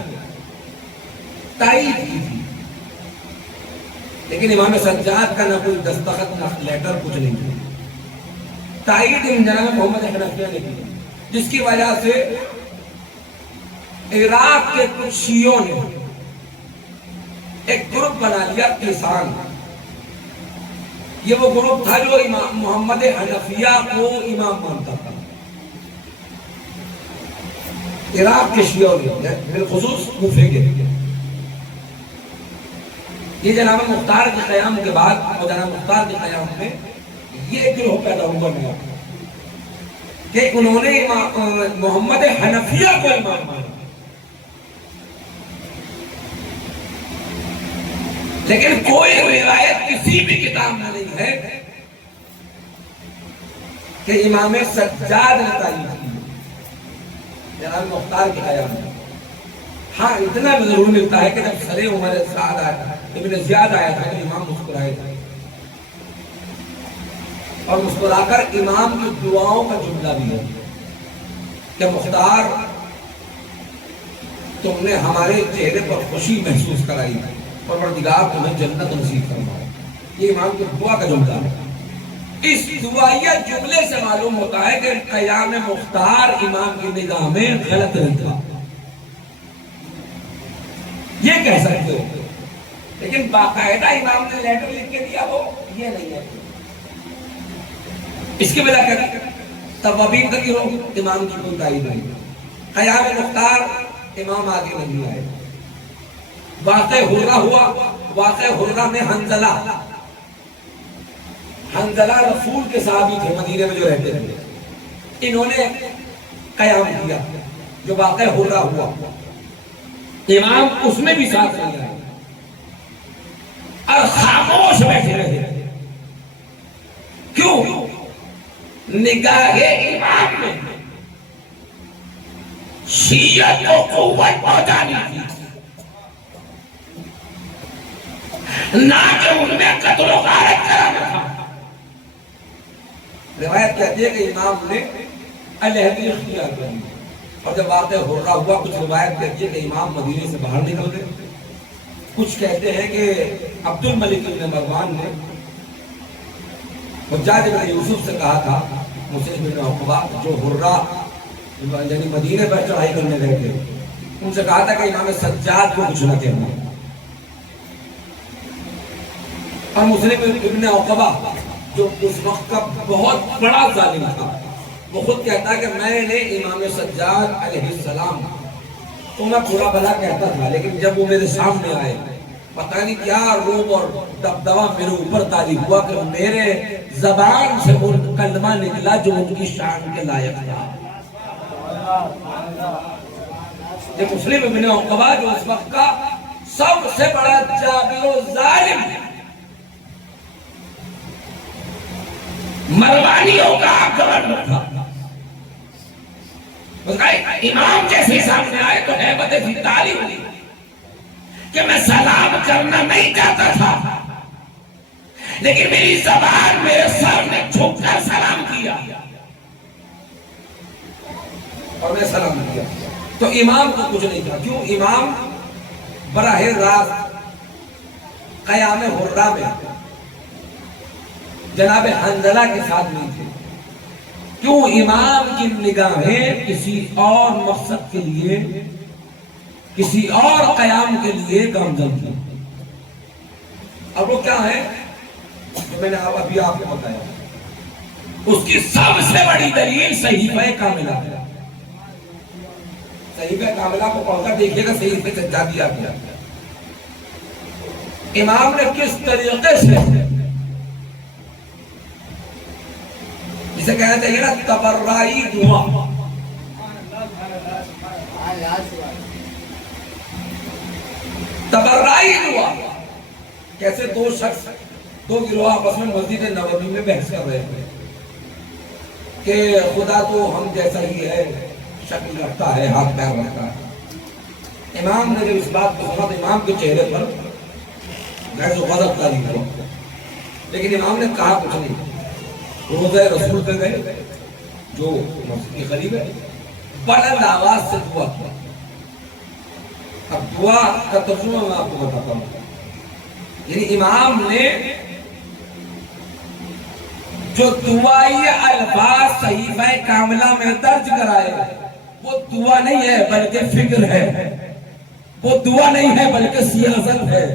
تائید کی تھی، لیکن امام سجاد کا نہ کوئی دستخط نہ لیٹر کچھ نہیں تھی۔ تائید جناب محمد حنفیہ نے کی، جس کی وجہ سے عراق کے کچھ شیعوں نے ایک گروپ بنا لیا کسان۔ یہ وہ گروپ تھا جو محمد حنفیہ کو امام مانتا تھا، عراق کے شیعوں نے، بالخصوص کوفے کے۔ یہ جناب مختار کے قیام کے بعد اور جناب مختار کے قیام میں یہ گروہ پیدا ہوا نیا کہ انہوں نے محمد حنفیہ کو امام مانا، لیکن کوئی روایت کسی بھی کتاب میں نہیں ہے کہ امام سجاد نے تعلیم کی جناب مختار کے قیام میں۔ ہاں اتنا بھی ضرور ملتا ہے کہ جب سر عمر سعد آیا ابن زیاد آیا تھا تو امام مسکرائے تھے، اور مسکرا کر امام کی دعاؤں کا جملہ بھی ہے کہ مختار تم نے ہمارے چہرے پر خوشی محسوس کرائی اور پروردگار تمہیں جنت نصیب فرمائے. یہ امام کی دعا کا جملہ ہے. اس دعائیہ جملے سے معلوم ہوتا ہے کہ قیام مختار امام کی نگاہ میں غلط نہیں تھا، یہ کہہ سکتے ہو. لیکن باقاعدہ امام نے لیٹر لکھ کے دیا وہ یہ نہیں ہے. اس کی وجہ کیا ہے؟ توابین کا گروہ امام کی کوئی تائید نہیں. قیام مختار امام آگے نہیں آئے. واقع حرہ ہوا. واقع حرہ میں حنظلہ رسول کے صحابی تھے مدینے میں جو رہتے تھے، انہوں نے قیام کیا جو واقع حرہ ہوا. امام اس میں بھی ساتھ نہیں آئے اور خاموش بیٹھے رہے. کیوں؟ نگاہ امام میں شیعت کو قوت پہنچانی تھی، نہ کہ ان میں قتل و غارت کرانا تھا. روایت کہتی ہے کہ امام نے علیحدگی اختیار کری، اور جب واقعہ حرہ ہوا کچھ روایت کہتی ہے کہ امام مدینے سے باہر نکل گئے. کچھ کہتے ہیں کہ عبد الملک بن مروان نے حجاج بن یوسف سے کہا تھا مسلم بن عقبہ جو حرہ یعنی مدینے پر چڑھائی کرنے گئے تھے، ان سے کہا تھا کہ امام سجاد کو کچھ نہ کہنا. اور مسلم بن عقبہ جو اس وقت کا بہت بڑا ظالم تھا، وہ خود کہتا ہے کہ میں نے امام سجاد علیہ السلام تو میں برا بھلا کہتا تھا، لیکن جب وہ میرے سامنے آئے پتہ نہیں کیا روب اور دبدبہ میرے اوپر طاری ہوا کہ میرے زبان سے وہ کلمہ نکلا جو ان کی شان کے لائق تھا. یہ مسلم بن عقبہ جو اس وقت کا سب سے بڑا جابر و ظالم مروانیوں کا گورنر تھا، امام جیسے سامنے آئے تو ہیبت زنداری ہوئی کہ میں سلام کرنا نہیں چاہتا تھا، لیکن میری زبان میرے سر نے جھک کر سلام کیا اور میں سلام کیا. تو امام کو کچھ نہیں تھا. کیوں؟ امام براہ راست قیام حرہ میں جناب حنظلہ کے ساتھ نہیں تھے. کیوں؟ امام کی نگاہیں کسی اور مقصد کے لیے، کسی اور قیام کے لیے گامزن تھی. اب وہ کیا ہے جو میں نے ابھی آپ کو بتایا، اس کی سب سے بڑی دلیل صحیفہ کاملہ ہے. صحیفہ کاملہ کو پڑھ کر دیکھیے گا صحیفہ سجادی آ گیا. امام نے کس طریقے سے جسے کہنا چاہیے نا تبرعی دعا، تبرعی دعا، کیسے دو شخص دو گروہ آپس میں مسجد نبوی میں بحث کر رہے تھے کہ خدا تو ہم جیسا ہی ہے، شکل رکھتا ہے، ہاتھ پیر رکھتا ہے. امام نے جب اس بات کو سنا تو امام کے چہرے پر غیظ و غضب طاری ہوا، لیکن امام نے کہا کچھ نہیں. روضہ رسول پہ گئے جو مسجد کے قریب ہے، بلند آواز سے دعا کیا. اب دعا کا ترجمہ میں آپ کو بتاتا ہوں. یعنی امام نے جو دعائی الفاظ صحیفہ کاملہ میں درج کرائے وہ دعا نہیں ہے بلکہ فکر ہے، وہ دعا نہیں ہے بلکہ سیاست ہے،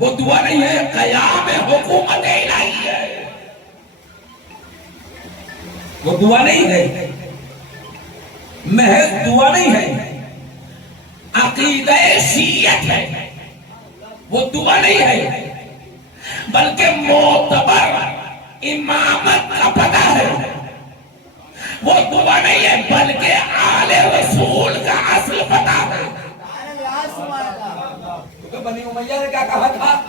وہ دعا نہیں ہے قیام حکومت الہی ہے، وہ دعا نہیں ہے، محض دعا نہیں ہے، عقیدہ شیعت ہے. وہ دعا نہیں ہے بلکہ معتبر امامت کا پتہ ہے. وہ دعا نہیں ہے بلکہ آل رسول کا اصل پتہ ہے. کیونکہ بنی امیہ نے کیا کہا تھا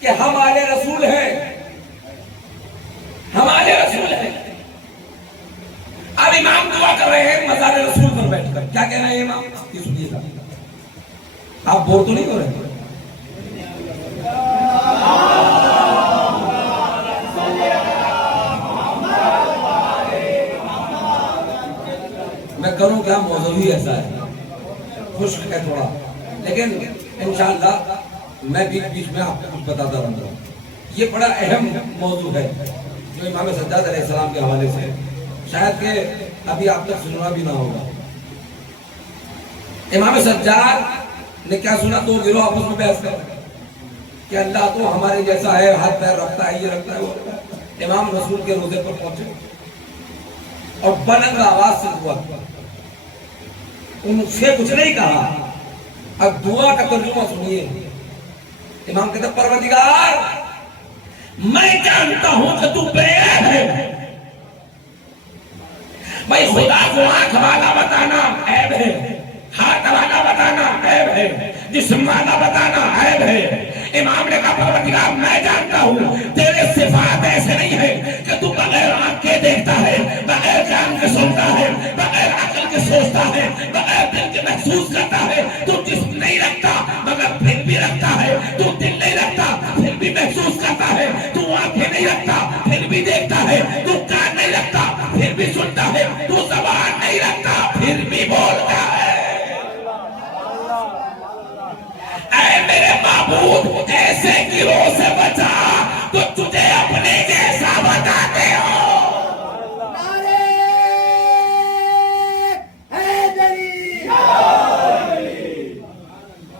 کہ ہم آل رسول ہیں، ہم آل رسول ہیں. اب امام دعا کر رہے ہیں مزار رسول پر بیٹھ کر. کیا کہہ رہے ہیں امام؟ یہ سنیے گا. آپ بور تو نہیں ہو رہے؟ میں کروں کیا، موضوع ہی ایسا ہے، خشک ہے تھوڑا، لیکن انشاءاللہ میں بیچ بیچ میں آپ کو کچھ بتاتا رہوں گا۔ یہ بڑا اہم موضوع ہے جو امام سجاد علیہ السلام کے حوالے سے شاید کہ ابھی آپ تک سننا بھی نہ ہوگا۔ امام سجاد نے کیا سنا؟ دو گروہ آپس میں بحث کر کہ اللہ تو ہمارے جیسا ہے، ہاتھ پیر رکھتا ہے، یہ رکھتا ہے، وہ رکھتا ہے۔ امام رسول کے روضے پر پہنچے اور بلند آواز سے دعا، ان سے کچھ نہیں کہا۔ اب دعا کا ترجمہ سنیے۔ امام کہتا پروردگار میں جانتا ہوں کہ تو بے عیب ہے، بھائی خدا کو آنکھ والا بتانا عیب ہے، ہاتھ والا بتانا عیب ہے، جسم والا بتانا عیب ہے۔ امام نے کہا پروردگار میں جانتا ہوں تیرے صفات ایسے نہیں ہے کہ تو بغیر آنکھ کے دیکھتا ہے، بغیر جان کے سنتا ہے، بغیر عقل کے سوچتا ہے، بغیر دل کے محسوس کرتا ہے۔ تو جسم نہیں رکھتا مگر پھر بھی رکھتا ہے، تو دل نہیں رکھتا پھر بھی محسوس کرتا ہے، تو آنکھیں نہیں رکھتا پھر بھی دیکھتا ہے، تو کان نہیں رکھتا پھر بھی سنتا ہے، تو زبان نہیں رکھتا پھر بھی بولتا ہے۔ اے میرے معبود ایسے گروہ سے بچا تو تجھے اپنے جیسا بتاتے ہو۔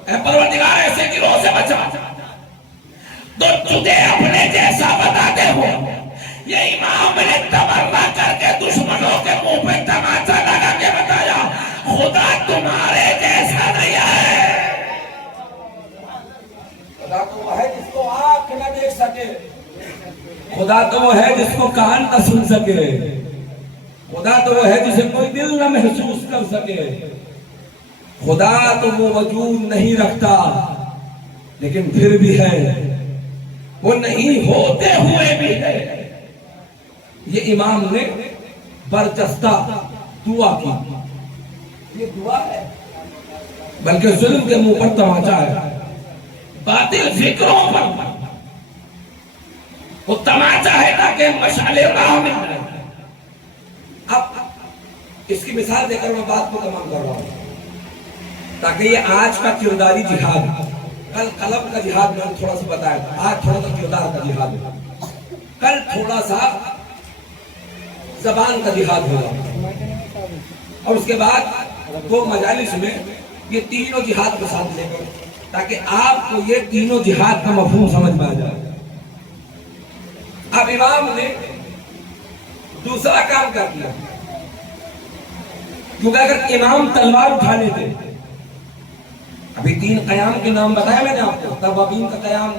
اے پروردگار ایسے گروہ سے بچا تو تجھے اپنے جیسا بتاتے ہو۔ یہ امام نے تبرہ کر کے دشمنوں کے منہ پہ تماچا لگا کے بتایا خدا تمہارے جیسا نہیں ہے۔ خدا تو وہ ہے جس کو آنکھ نہ دیکھ سکے، خدا تو وہ ہے جس کو کان نہ سن سکے، خدا تو وہ ہے جسے کوئی دل نہ محسوس کر سکے، خدا تو وہ وجود نہیں رکھتا لیکن پھر بھی ہے، وہ نہیں ہوتے ہوئے بھی ہے۔ یہ امام نے برجستہ دعا کی، یہ دعا ہے بلکہ ظلم کے منہ پر تماچا ہے، باطل فکروں پر وہ تماچا ہے تاکہ مشعل راہ میں جائے۔ اب اس کی مثال دے کر میں بات کو تمام کر رہا ہوں تاکہ یہ آج کا کرداری جہاد، کل قلم کا جہاد میں نے تھوڑا سا بتایا تھا، آج تھوڑا سا کردار کا جہاد ہے، کل تھوڑا سا زبان کا جہاد ہوگا، اور اس کے بعد دو مجالس میں یہ تینوں جہاد کو ساتھ لے کر تاکہ آپ کو یہ تینوں جہاد کا مفہوم سمجھ میں آ جائے۔ اب امام نے دوسرا کام کر دیا، کیونکہ اگر امام تلوار اٹھا لیتے، ابھی تین قیام کے نام بتایا میں نے آپ کو، توابین کا قیام،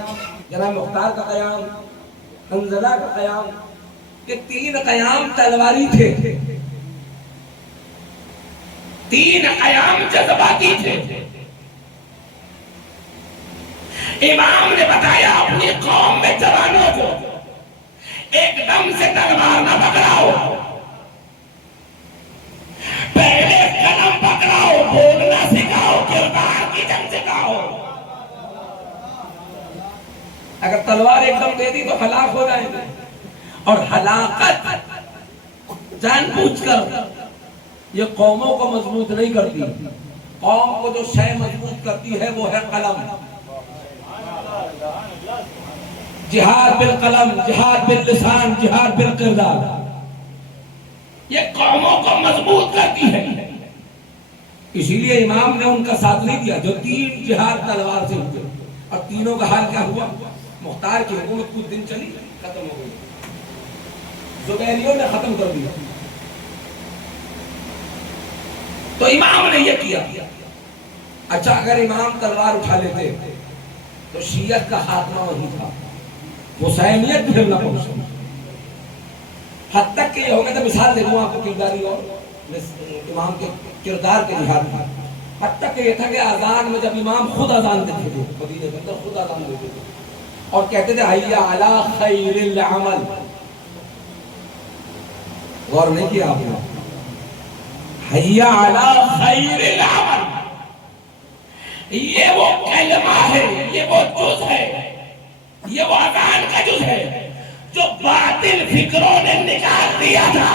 جناب مختار کا قیام، حنظلہ کا قیام، یہ تین قیام تلواری تھے، تین قیام جذباتی تھے۔ امام نے بتایا اپنی قوم میں جوانوں کو ایک دم سے تلوار نہ پکڑاؤ، پہلے قلم پکڑاؤ، بولنا سکھاؤ، کردار کی جنگ سکھاؤ۔ اگر تلوار ایک دم دے دی تو ہلاک ہو جائیں گے، اور ہلاکت جان بوجھ کر یہ قوموں کو مضبوط نہیں کرتی، قوم کو جو شے مضبوط کرتی ہے وہ ہے قلم۔ جہاد بالقلم، جہاد باللسان، جہاد بالکردار، یہ قوموں کو مضبوط کرتی ہے۔ اسی لیے امام نے ان کا ساتھ نہیں دیا جو تین جہاد تلوار سے ہوتے، اور تینوں کا حال کیا ہوا؟ مختار کی حکومت کچھ دن چلی، ختم ہو گئی، زبیریوں نے ختم کر دیا۔ تو امام نے یہ کیا۔ اچھا اگر امام تلوار اٹھا لیتے تو شیعت کا خاتمہ وہی تھا، حسینیت پھر نہ پہنچی، حد تک کہ یہ ہو گیا تھا۔ مثال دے دوں آپ کو کرداری اور امام کے کردار کے لحاظ میں، حد تک کہ یہ تھا کہ اذان میں جب امام خود اذان دیتے تھے، مدینے کے اندر خود اذان دیتے تھے اور کہتے تھے حیا علی خیر العمل، غور نہیں کیا آپ نے؟ حیا علی خیر العمل، یہ وہ کلمہ ہے، یہ وہ جز ہے، یہ وہ اذان کا جز ہے جو باطل فکروں نے نکال دیا تھا،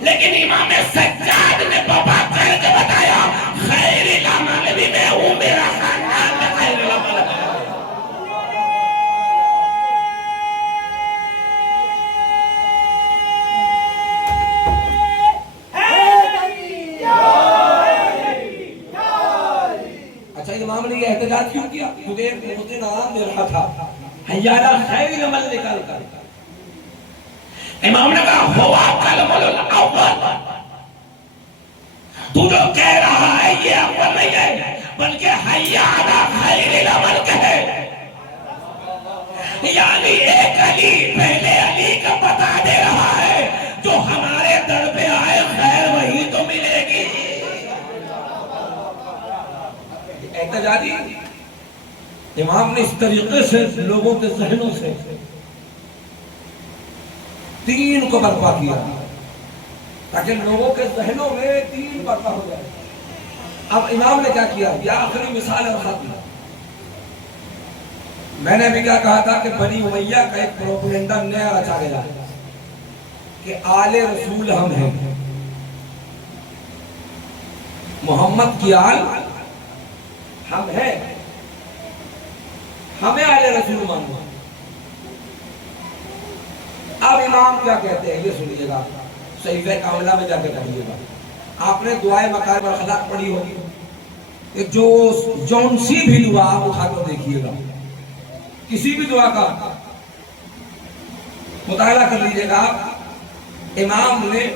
لیکن امام سجاد نے بابا کر کے بتایا خیر العمل بھی میں ہوں، میرا خاندان میں خیر العمل ہے۔ اچھا امام نے یہ احتجاج کیوں کیا؟ کیونکہ ایک موت نام دے رہا تھا حیارہ خیر العمل نکال کر، امام نے کہا ہوا کلم الاول، تو جو کہہ رہا ہے یہ اول نہیں ہے بلکہ حیارہ خیر العمل کہے، یعنی ایک علی پہلے علی کا بتا دے رہا ہے جو ہمارے در پہ آئے خیر وہی تو ملے گی۔ احتجاجی امام نے اس طریقے سے لوگوں کے ذہنوں سے دین کو برپا کیا تاکہ لوگوں کے ذہنوں میں دین برپا ہو جائے۔ اب امام نے کیا کیا؟ یہ آخری مثال ہے ختم۔ میں نے بھی کیا کہا تھا کہ بنی امیہ کا ایک پروپیگنڈا نیا رچا گیا کہ آل رسول ہم ہیں، محمد کی آل ہم ہیں، ہمیں آل رسول مانو۔ اب امام کیا کہتے ہیں یہ سنیے گا، صحیفہ کاملہ میں جا کے پڑھیے گا، آپ نے دعائے مکارم الاخلاق پڑھی ہوگی، جو جون سی بھی دعا آپ اٹھا کر دیکھیے گا، کسی بھی دعا کا مطالعہ کر لیجیے گا، امام نے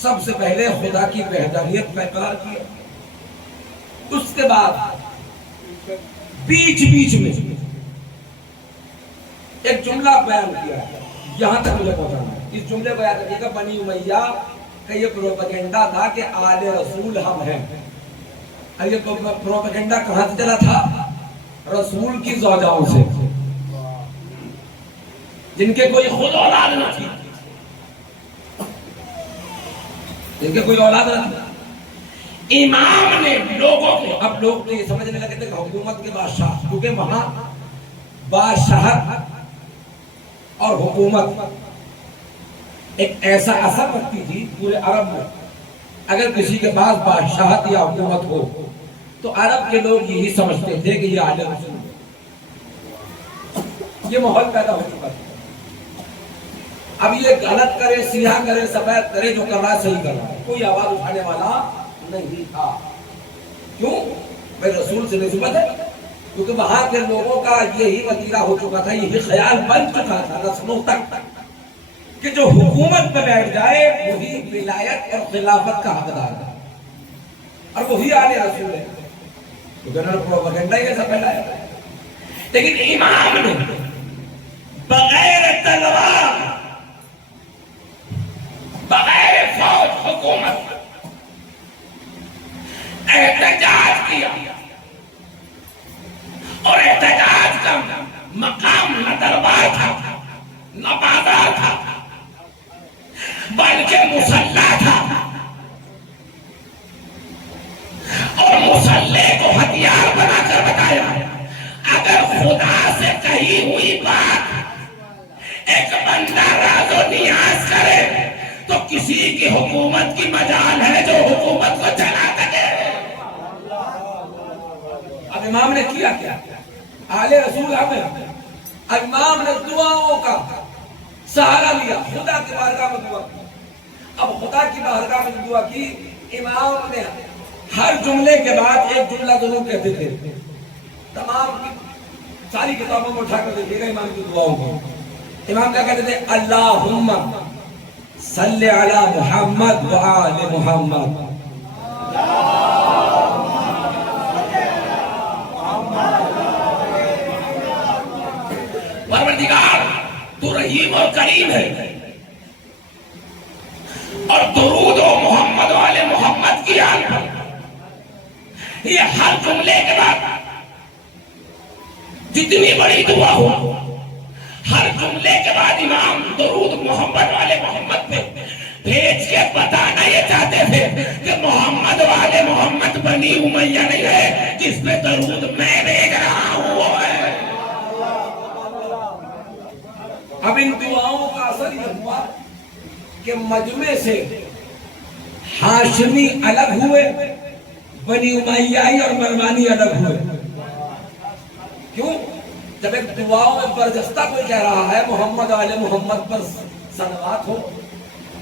سب سے پہلے خدا کی وحدانیت پہ اقرار کیا، اس کے بعد بیچ بیچ میں ایک جملہ بیان کیا، یہاں تک مجھے پہنچانا ہے، اس جملے کو یاد رکھیے گا، بنی امیہ کا یہ پروپیگنڈا تھا کہ آل رسول ہم ہیں۔ اور یہ پروپیگنڈا کہاں سے چلا تھا؟ رسول کی زوجاؤں سے، جن کے کوئی خود اولاد نہ تھی، جن کے کوئی اولاد نہ تھی۔ امام نے لوگوں کو، اب لوگ تو یہ سمجھنے لگے تھے کہ حکومت کے بادشاہ، کیونکہ وہاں بادشاہت اور حکومت ایک ایسا اثر رکھتی تھی پورے عرب میں، اگر کسی کے پاس بادشاہت یا حکومت ہو تو عرب کے لوگ یہی سمجھتے تھے کہ یہ آل رسول ہے۔ یہ ماحول پیدا ہو چکا تھا۔ اب یہ غلط کرے، سیاہ کرے، سفید کرے، جو کر رہا ہے صحیح کر رہا ہے، کوئی آواز اٹھانے والا نہیں تھا۔ کیوں؟ بھائی رسول سے نسبت ہے، کیونکہ وہاں کے لوگوں کا یہی وتیرہ ہو چکا تھا، یہی خیال بن چکا تھا نسلوں تک کہ جو حکومت پہ بیٹھ جائے وہی ولایت اور خلافت کا حقدار ہے، اور وہی آل رسول ہے۔ تو جنرل پروپیگنڈا ہی ایسا پھیلایا ہے۔ لیکن امام نے بغیر تلوار، بغیر فوج، حکومت احتجاج کیا، اور احتجاج کا مقام نہ دربار تھا نہ بازار تھا بلکہ مصلی تھا، اور مصلی کو ہتھیار بنا کر بتایا اگر خدا سے کہی ہوئی بات ایک بندہ راز و نیاز کرے تو کسی کی حکومت کی مجال ہے جو حکومت کو چلا سکے۔ اب امام نے کیا کیا؟ آل رسول ہمیں، امام نے دعاؤں کا سہارا لیا، خدا کی بارگاہ میں دعا کی۔ اب خدا کی بارگاہ میں دعا کی، امام نے ہر جملے کے بعد ایک جملہ ضرور کہتے تھے، تمام ساری کتابوں میں اٹھا کر دیکھیے گا امام کی دعاؤں کو۔ امام کیا کہتے تھے؟ اللہم صلی علی محمد و آل محمد، پروردگار تو رحیم اور کریم ہے، اور درود و محمد و آل محمد کی آل پر۔ یہ ہر جملے کے بعد جتنی بڑی دعا ہو، ہر جملے کے بعد امام درود محمد والے محمد پہ بھیج کے بتانا یہ چاہتے تھے کہ محمد والے محمد بنی امیہ نہیں ہے، جس پہ درود میں بھیج رہا ہوں وہ ہے۔ اب ان دعاؤں کا اثر یہ ہوا کہ مجمع سے ہاشمی الگ ہوئے، بنی امیہ اور مروانی الگ ہوئے۔ کیوں؟ جب ایک دعاؤں میں برجستہ کوئی کہہ رہا ہے محمد والے محمد پر صلوات ہو،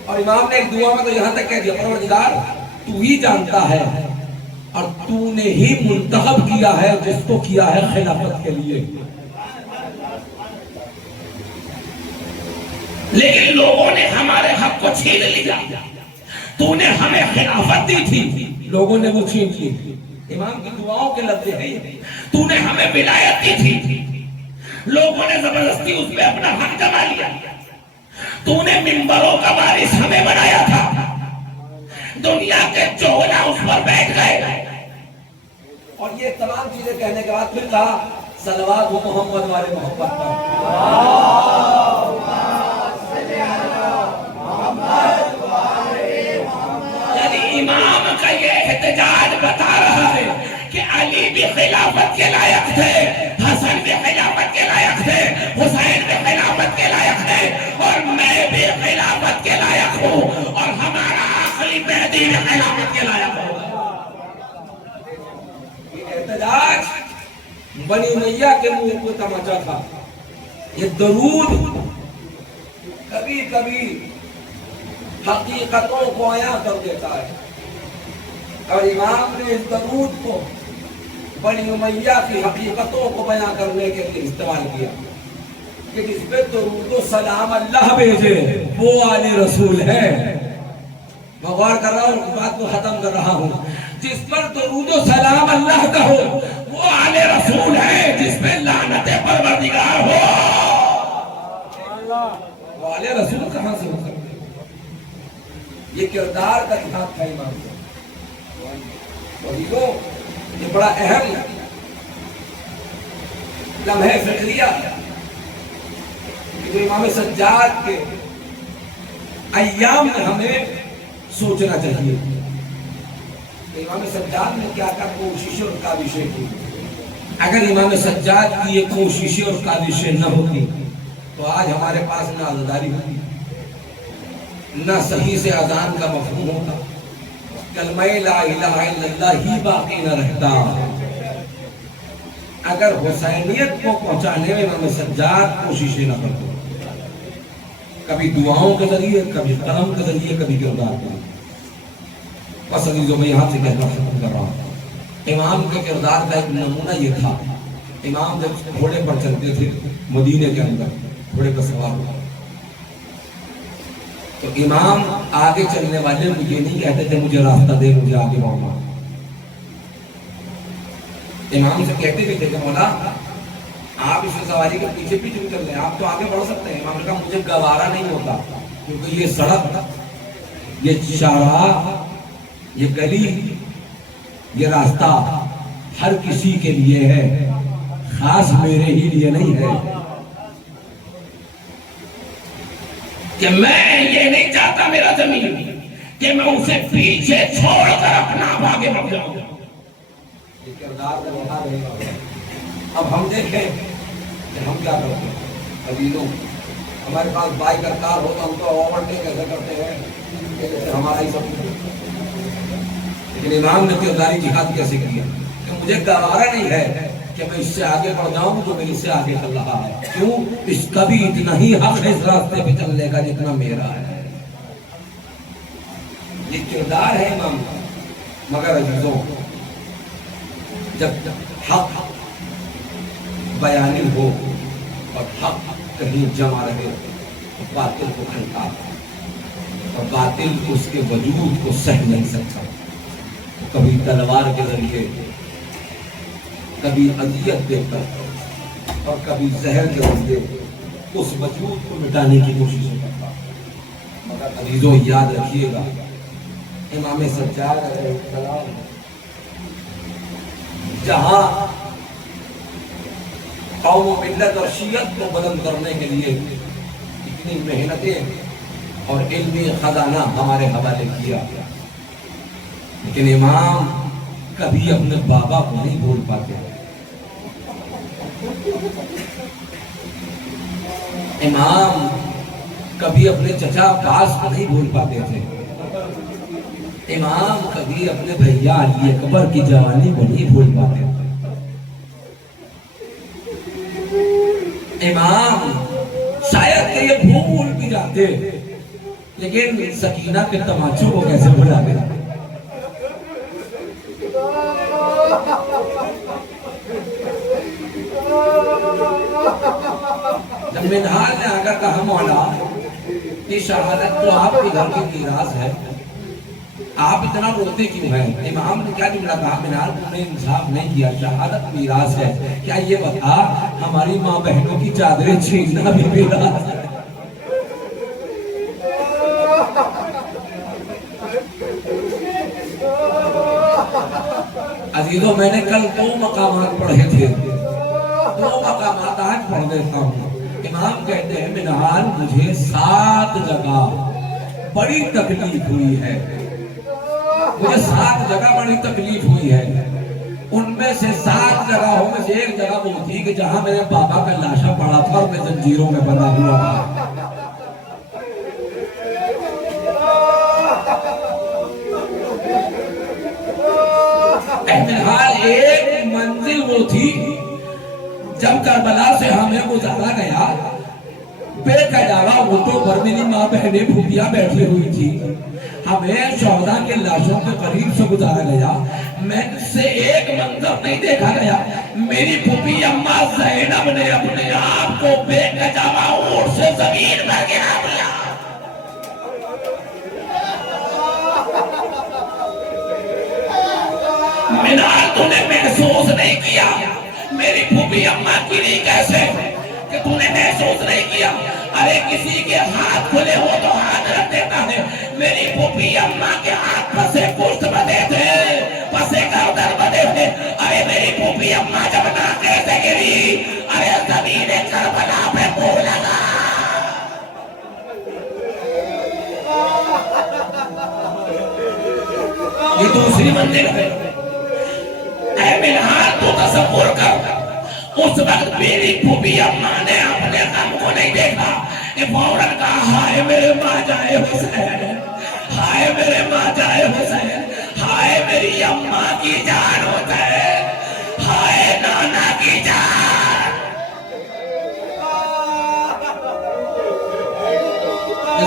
اور امام نے ایک دعا میں تو یہاں تک کہہ دیا پروردگار تو ہی جانتا ہے اور تو نے ہی منتخب کیا ہے جس کو کیا ہے خلافت کے لیے، لیکن لوگوں نے ہمارے حق کو چھین لیا، تو نے ہمیں خلافت دی تھی، لوگوں نے وہ چھین لی۔ امام کی دعاؤں کے لفظ ہیں یہ۔ تو نے ہمیں ولایت دی تھی، لوگوں نے زبردستی اس پہ اپنا حق جما لیا، تو نے منبروں کا وارث ہمیں بنایا تھا، دنیا کے چولا اس پر بیٹھ گئے۔ اور یہ تمام چیزیں کہنے کے بعد پھر کہا صلوات ہو محمد والے محمد پر۔ یعنی امام کا یہ احتجاج بتا رہا ہے کہ علی بھی خلافت کے لائق تھے، حسن بھی خلافت کے لائق تھے، حسین بھی خلافت کے لائق تھے، اور میں بھی خلافت کے لائق ہوں، اور ہمارا آخری مہدی بھی خلافت کے لائق ہوگا۔ یہ احتجاج بنی امیہ کے منہ کو تماچا تھا۔ یہ درود کبھی کبھی حقیقتوں کو عیاں کر دیتا ہے، اور امام نے اس درود کو بنی امیہ کی حقیقتوں کو بیان کرنے کے لیے استعمال کیا کہ جس پہ درود و سلام اللہ بھیجے وہ آل رسول ہے۔ میں غور کر رہا ہوں، بات کو ختم کر رہا ہوں۔ جس پر درود و سلام اللہ کا ہو وہ آل رسول ہے، جس پہ لعنت پروردگار ہو۔ وہ آل رسول کہاں سے ہو سکتے؟ یہ کردار کا کتاب تھا امام کا۔ یہ بڑا اہم لمحہ فکریہ جو امام سجاد کے ایام میں ہمیں سوچنا چاہیے کہ امام سجاد نے کیا کیا کوششیں اور کاوشیں کی۔ اگر امام سجاد کی یہ کوششیں اور کاوشیں نہ ہوتی تو آج ہمارے پاس نہ عزاداری ہوتی، نہ صحیح سے اذان کا مفہوم ہوتا، کلمہ لا الہ الا اللہ ہی باقی نہ رہتا۔ اگر حسینیت کو پہنچانے میں امام سجاد کوششیں نہ کرتے، کبھی دعاؤں کے ذریعے، کبھی قلم کے ذریعے، کبھی کردار کے ذریعے۔ بس عزیزوں میں یہاں سے کہنا ختم کر رہا ہوں، امام کے کردار کا ایک نمونہ یہ تھا۔ امام جب گھوڑے پر چلتے تھے مدینے کے اندر، گھوڑے پر سوار ہوا تو امام آگے چلنے والے مجھے نہیں کہتے تھے مجھے راستہ دے، مجھے آگے بڑھنا۔ امام سے کہتے بھی تھے کہ مولا آپ اس سواری کے پیچھے پیچھے بھی چل رہے ہیں، آپ تو آگے بڑھ سکتے ہیں۔ امام نے کہا مجھے گوارا نہیں ہوتا، کیونکہ یہ سڑک، یہ شاہراہ، یہ گلی، یہ راستہ ہر کسی کے لیے ہے، خاص میرے ہی لیے نہیں ہے۔ کہ میں یہ نہیں چاہتا میرا زمین کہ میں اسے پیچھے چھوڑ کر اپنا آگے بڑھ جاؤں۔ یہ کردار کا لحاظ رہے گا۔ اب ہم دیکھیں کہ ہم کیا کرتے ہیں۔ عزیزوں، ہمارے پاس بائک کا کار ہو تو ہم تو اوورٹیک کیسے کرتے ہیں کہ جیسے ہمارا ہی سب کچھ۔ لیکن امام نے کرداری جہاد کیسے کیا کہ مجھے گوارا نہیں ہے کہ میں اس سے آگے بڑھ جاؤں جو میرے سے آگے چل رہا ہے۔ کیوں؟ اس کا بھی اتنا ہی حق ہے اس راستے پہ چلنے کا جتنا میرا ہے۔ یہ کردار ہے امام کا۔ مگر عزیزوں، جب حق بیانی ہو اور حق کہیں جمع رہے تو باطل کو کھنکا، اور باطل اس کے وجود کو سہ نہیں سکتا۔ کبھی تلوار کے ذریعے، کبھی اذیت دے کر، اور کبھی زہر کے ذریعے اس وجود کو مٹانے کی کوشش کرتا۔ مگر عزیزوں یاد رکھیے گا، امام سجاد علیہ السلام جہاں قوم و ملت اور شیعت کو بلند کرنے کے لیے اتنی محنتیں اور علمی خزانہ ہمارے حوالے کیا، لیکن امام کبھی اپنے بابا کو نہیں بھول پاتے، امام کبھی اپنے چچا عباس کو نہیں بھول پاتے تھے، امام کبھی اپنے بھیا علی اکبر کی جوانی کو نہیں بھول پاتے تھے، امام شاید کہ یہ بھول بھی جاتے لیکن سکینہ کے تماچوں کو کیسے بھلا دے۔ جب منہال نے آ کر کہا مولا یہ شہادت تو آپ کے گھر کی میراث ہے، آپ اتنا روتے کیوں ہیں؟ امام نے کیا جملہ کہا، منہال تم نے انصاف نہیں کیا، شہادت میراث ہے، کیا یہ بتا ہماری ماں بہنوں کی چادریں چھیننا بھی میراث ہے؟ عزیزوں میں نے کل 2 مقامات پڑھے تھے، 2 مقامات آج پڑھ دیتا ہوں۔ امام کہتے ہیں منہال مجھے 7 جگہ بڑی تکلیف ہوئی ہے، مجھے 7 جگہ بڑی تکلیف ہوئی ہے، ان میں سے 7 جگہوں میں سے ایک جگہ وہ تھی کہ جہاں میرے بابا کا لاشا پڑا تھا اور میں زنجیروں میں بندھا ہوا تھا۔ منہال ایک منزل وہ تھی جب کربلا سے ہمیں گزارا گیا، بے قرارہ اونٹوں پر میری ماں بہنیں پھوپھیاں بیٹھی ہوئی تھی، ہمیں شہداء کے لاشوں کے قریب سے گزارا گیا، میں سے ایک منظر نہیں دیکھا گیا، میری پھوپھی اماں زینب نے اپنے آپ کو بے قرارہ اونٹ سے زمین پر گرا دیا۔ منہال تو نے محسوس نہیں کیا، میری پھوپھی اماں گری کیسے کہ تو نے محسوس نہیں کیا؟ ارے کسی کے ہاتھ کھلے ہو تو ہاتھ رکھ دیتا ہے، میری پھوپھی اماں کے ہاتھ پسے پشت بدے تھے، پسے گردن بدے تھے، ارے میری پھوپھی اماں جب نہ کیسے گری، ارے زمین کربلا پہ منہ لگا۔ یہ دوسری منزل ہے۔ اے منہال تو تصور کر، اس وقت میری پھوپھی اماں نے اپنے غم کو نہیں دیکھا، فوراً کہا ہائے میرے ماں جائے حسین، ہائے میرے ماں جائے حسین، ہائے میری اماں کی جان حسین، ہائے نانا کی جان۔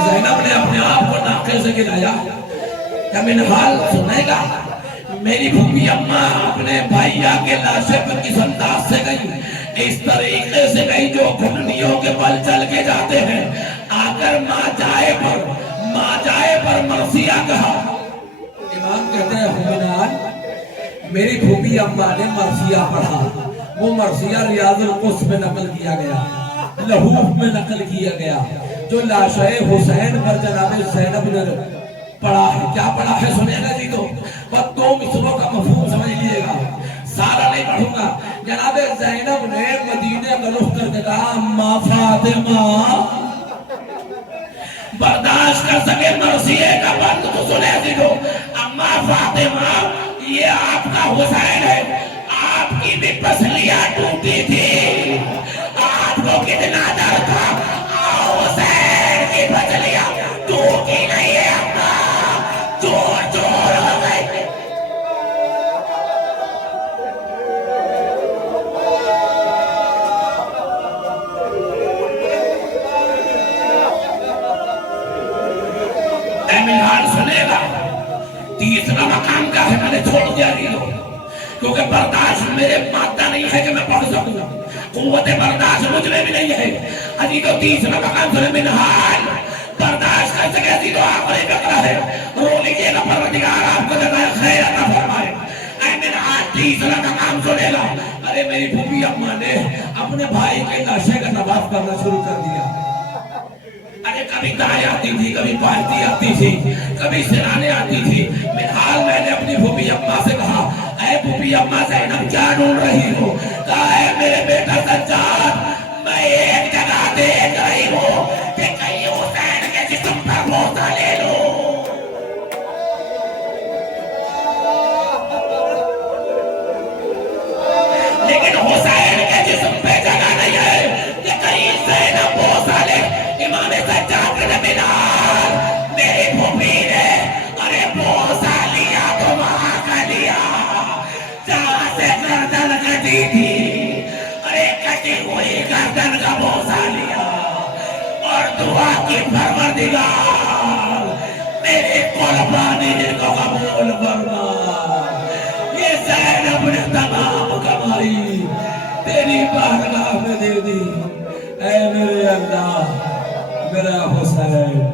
زینب نے اپنے آپ کو ناقے سے گرایا، کیا منہال سنے گا؟ میری پھوپھی اماں اپنے بھائیا کے لاشے پر کس انداز سے گئی، اس طریقے سے گئی جو گھٹنیوں کے بل چل کے جاتے ہیں، آ کر ماں جائے پر مرثیہ کہا۔ امام کہتے ہیں منہال میری پھوپھی اماں نے مرثیہ پڑھا، وہ مرثیہ ریاض القدس میں نقل کیا گیا، لہوف میں نقل کیا گیا، جو لاشے حسین پر جناب زینب نے پڑھا ہے۔ کیا پڑھا ہے سنیں گا جی، تو بس 2 مصروں کا مفہوم سمجھ لیے گا، سارا نہیں پڑھوں گا۔ جناب زینب نے مدینے کا رخ کر کے کہا اماں فاطمہ برداشت کر سکے مرثیے کا بند تو سنے جی، تو اماں فاطمہ یہ آپ کا حسین ہے، آپ کی بھی پسلیاں ٹوٹی تھی، آپ کو کتنا ڈر تھا، حسین کی پسلیاں ٹوٹی نہیں ہے، چور چور ہو گئی۔ اے منہال سنے گا، تیسرا مقام کا ہے میں نے چھوڑ دیا نہیں، کیونکہ برداشت میرے مادہ نہیں ہے کہ میں پڑھ سکوں، قوت برداشت مجھ میں بھی نہیں ہے۔ ابھی تو تیسرا مقام سنے منہال برداشت کر سکے تھی تو آخری فقرہ ہے، رو لیجئے گا پروردگار آپ کو جزائے خیر عطا فرمائے۔ اے منہال تیسرا مقام سنے گا، ارے میری پھوپھی اماں نے اپنے بھائی کے لاشے کا طواف کرنا شروع کر دیا، ارے کبھی دائیں آتی تھی، کبھی بائیں آتی تھی، کبھی سرانے آتی تھی۔ منہال میں نے اپنی پھوپھی اماں سے کہا اے پھوپھی اماں زینب کیا ڈھونڈ رہی ہو؟ کہا اے میرے بیٹا سجاد میں ایک جگہ دیکھ رہی ہوں کہ کہیں حسین کے جسم پر وہ گردن کٹی تھی اور ایک کٹی ہوئی گردن کا بوسہ لیا اور دعا کی پروردگار میری قربانی کو قبول فرما. یہ زینب نے تمام کمائی تیری بارگاہ میں دے دی. اے میرے اللہ میرا حسین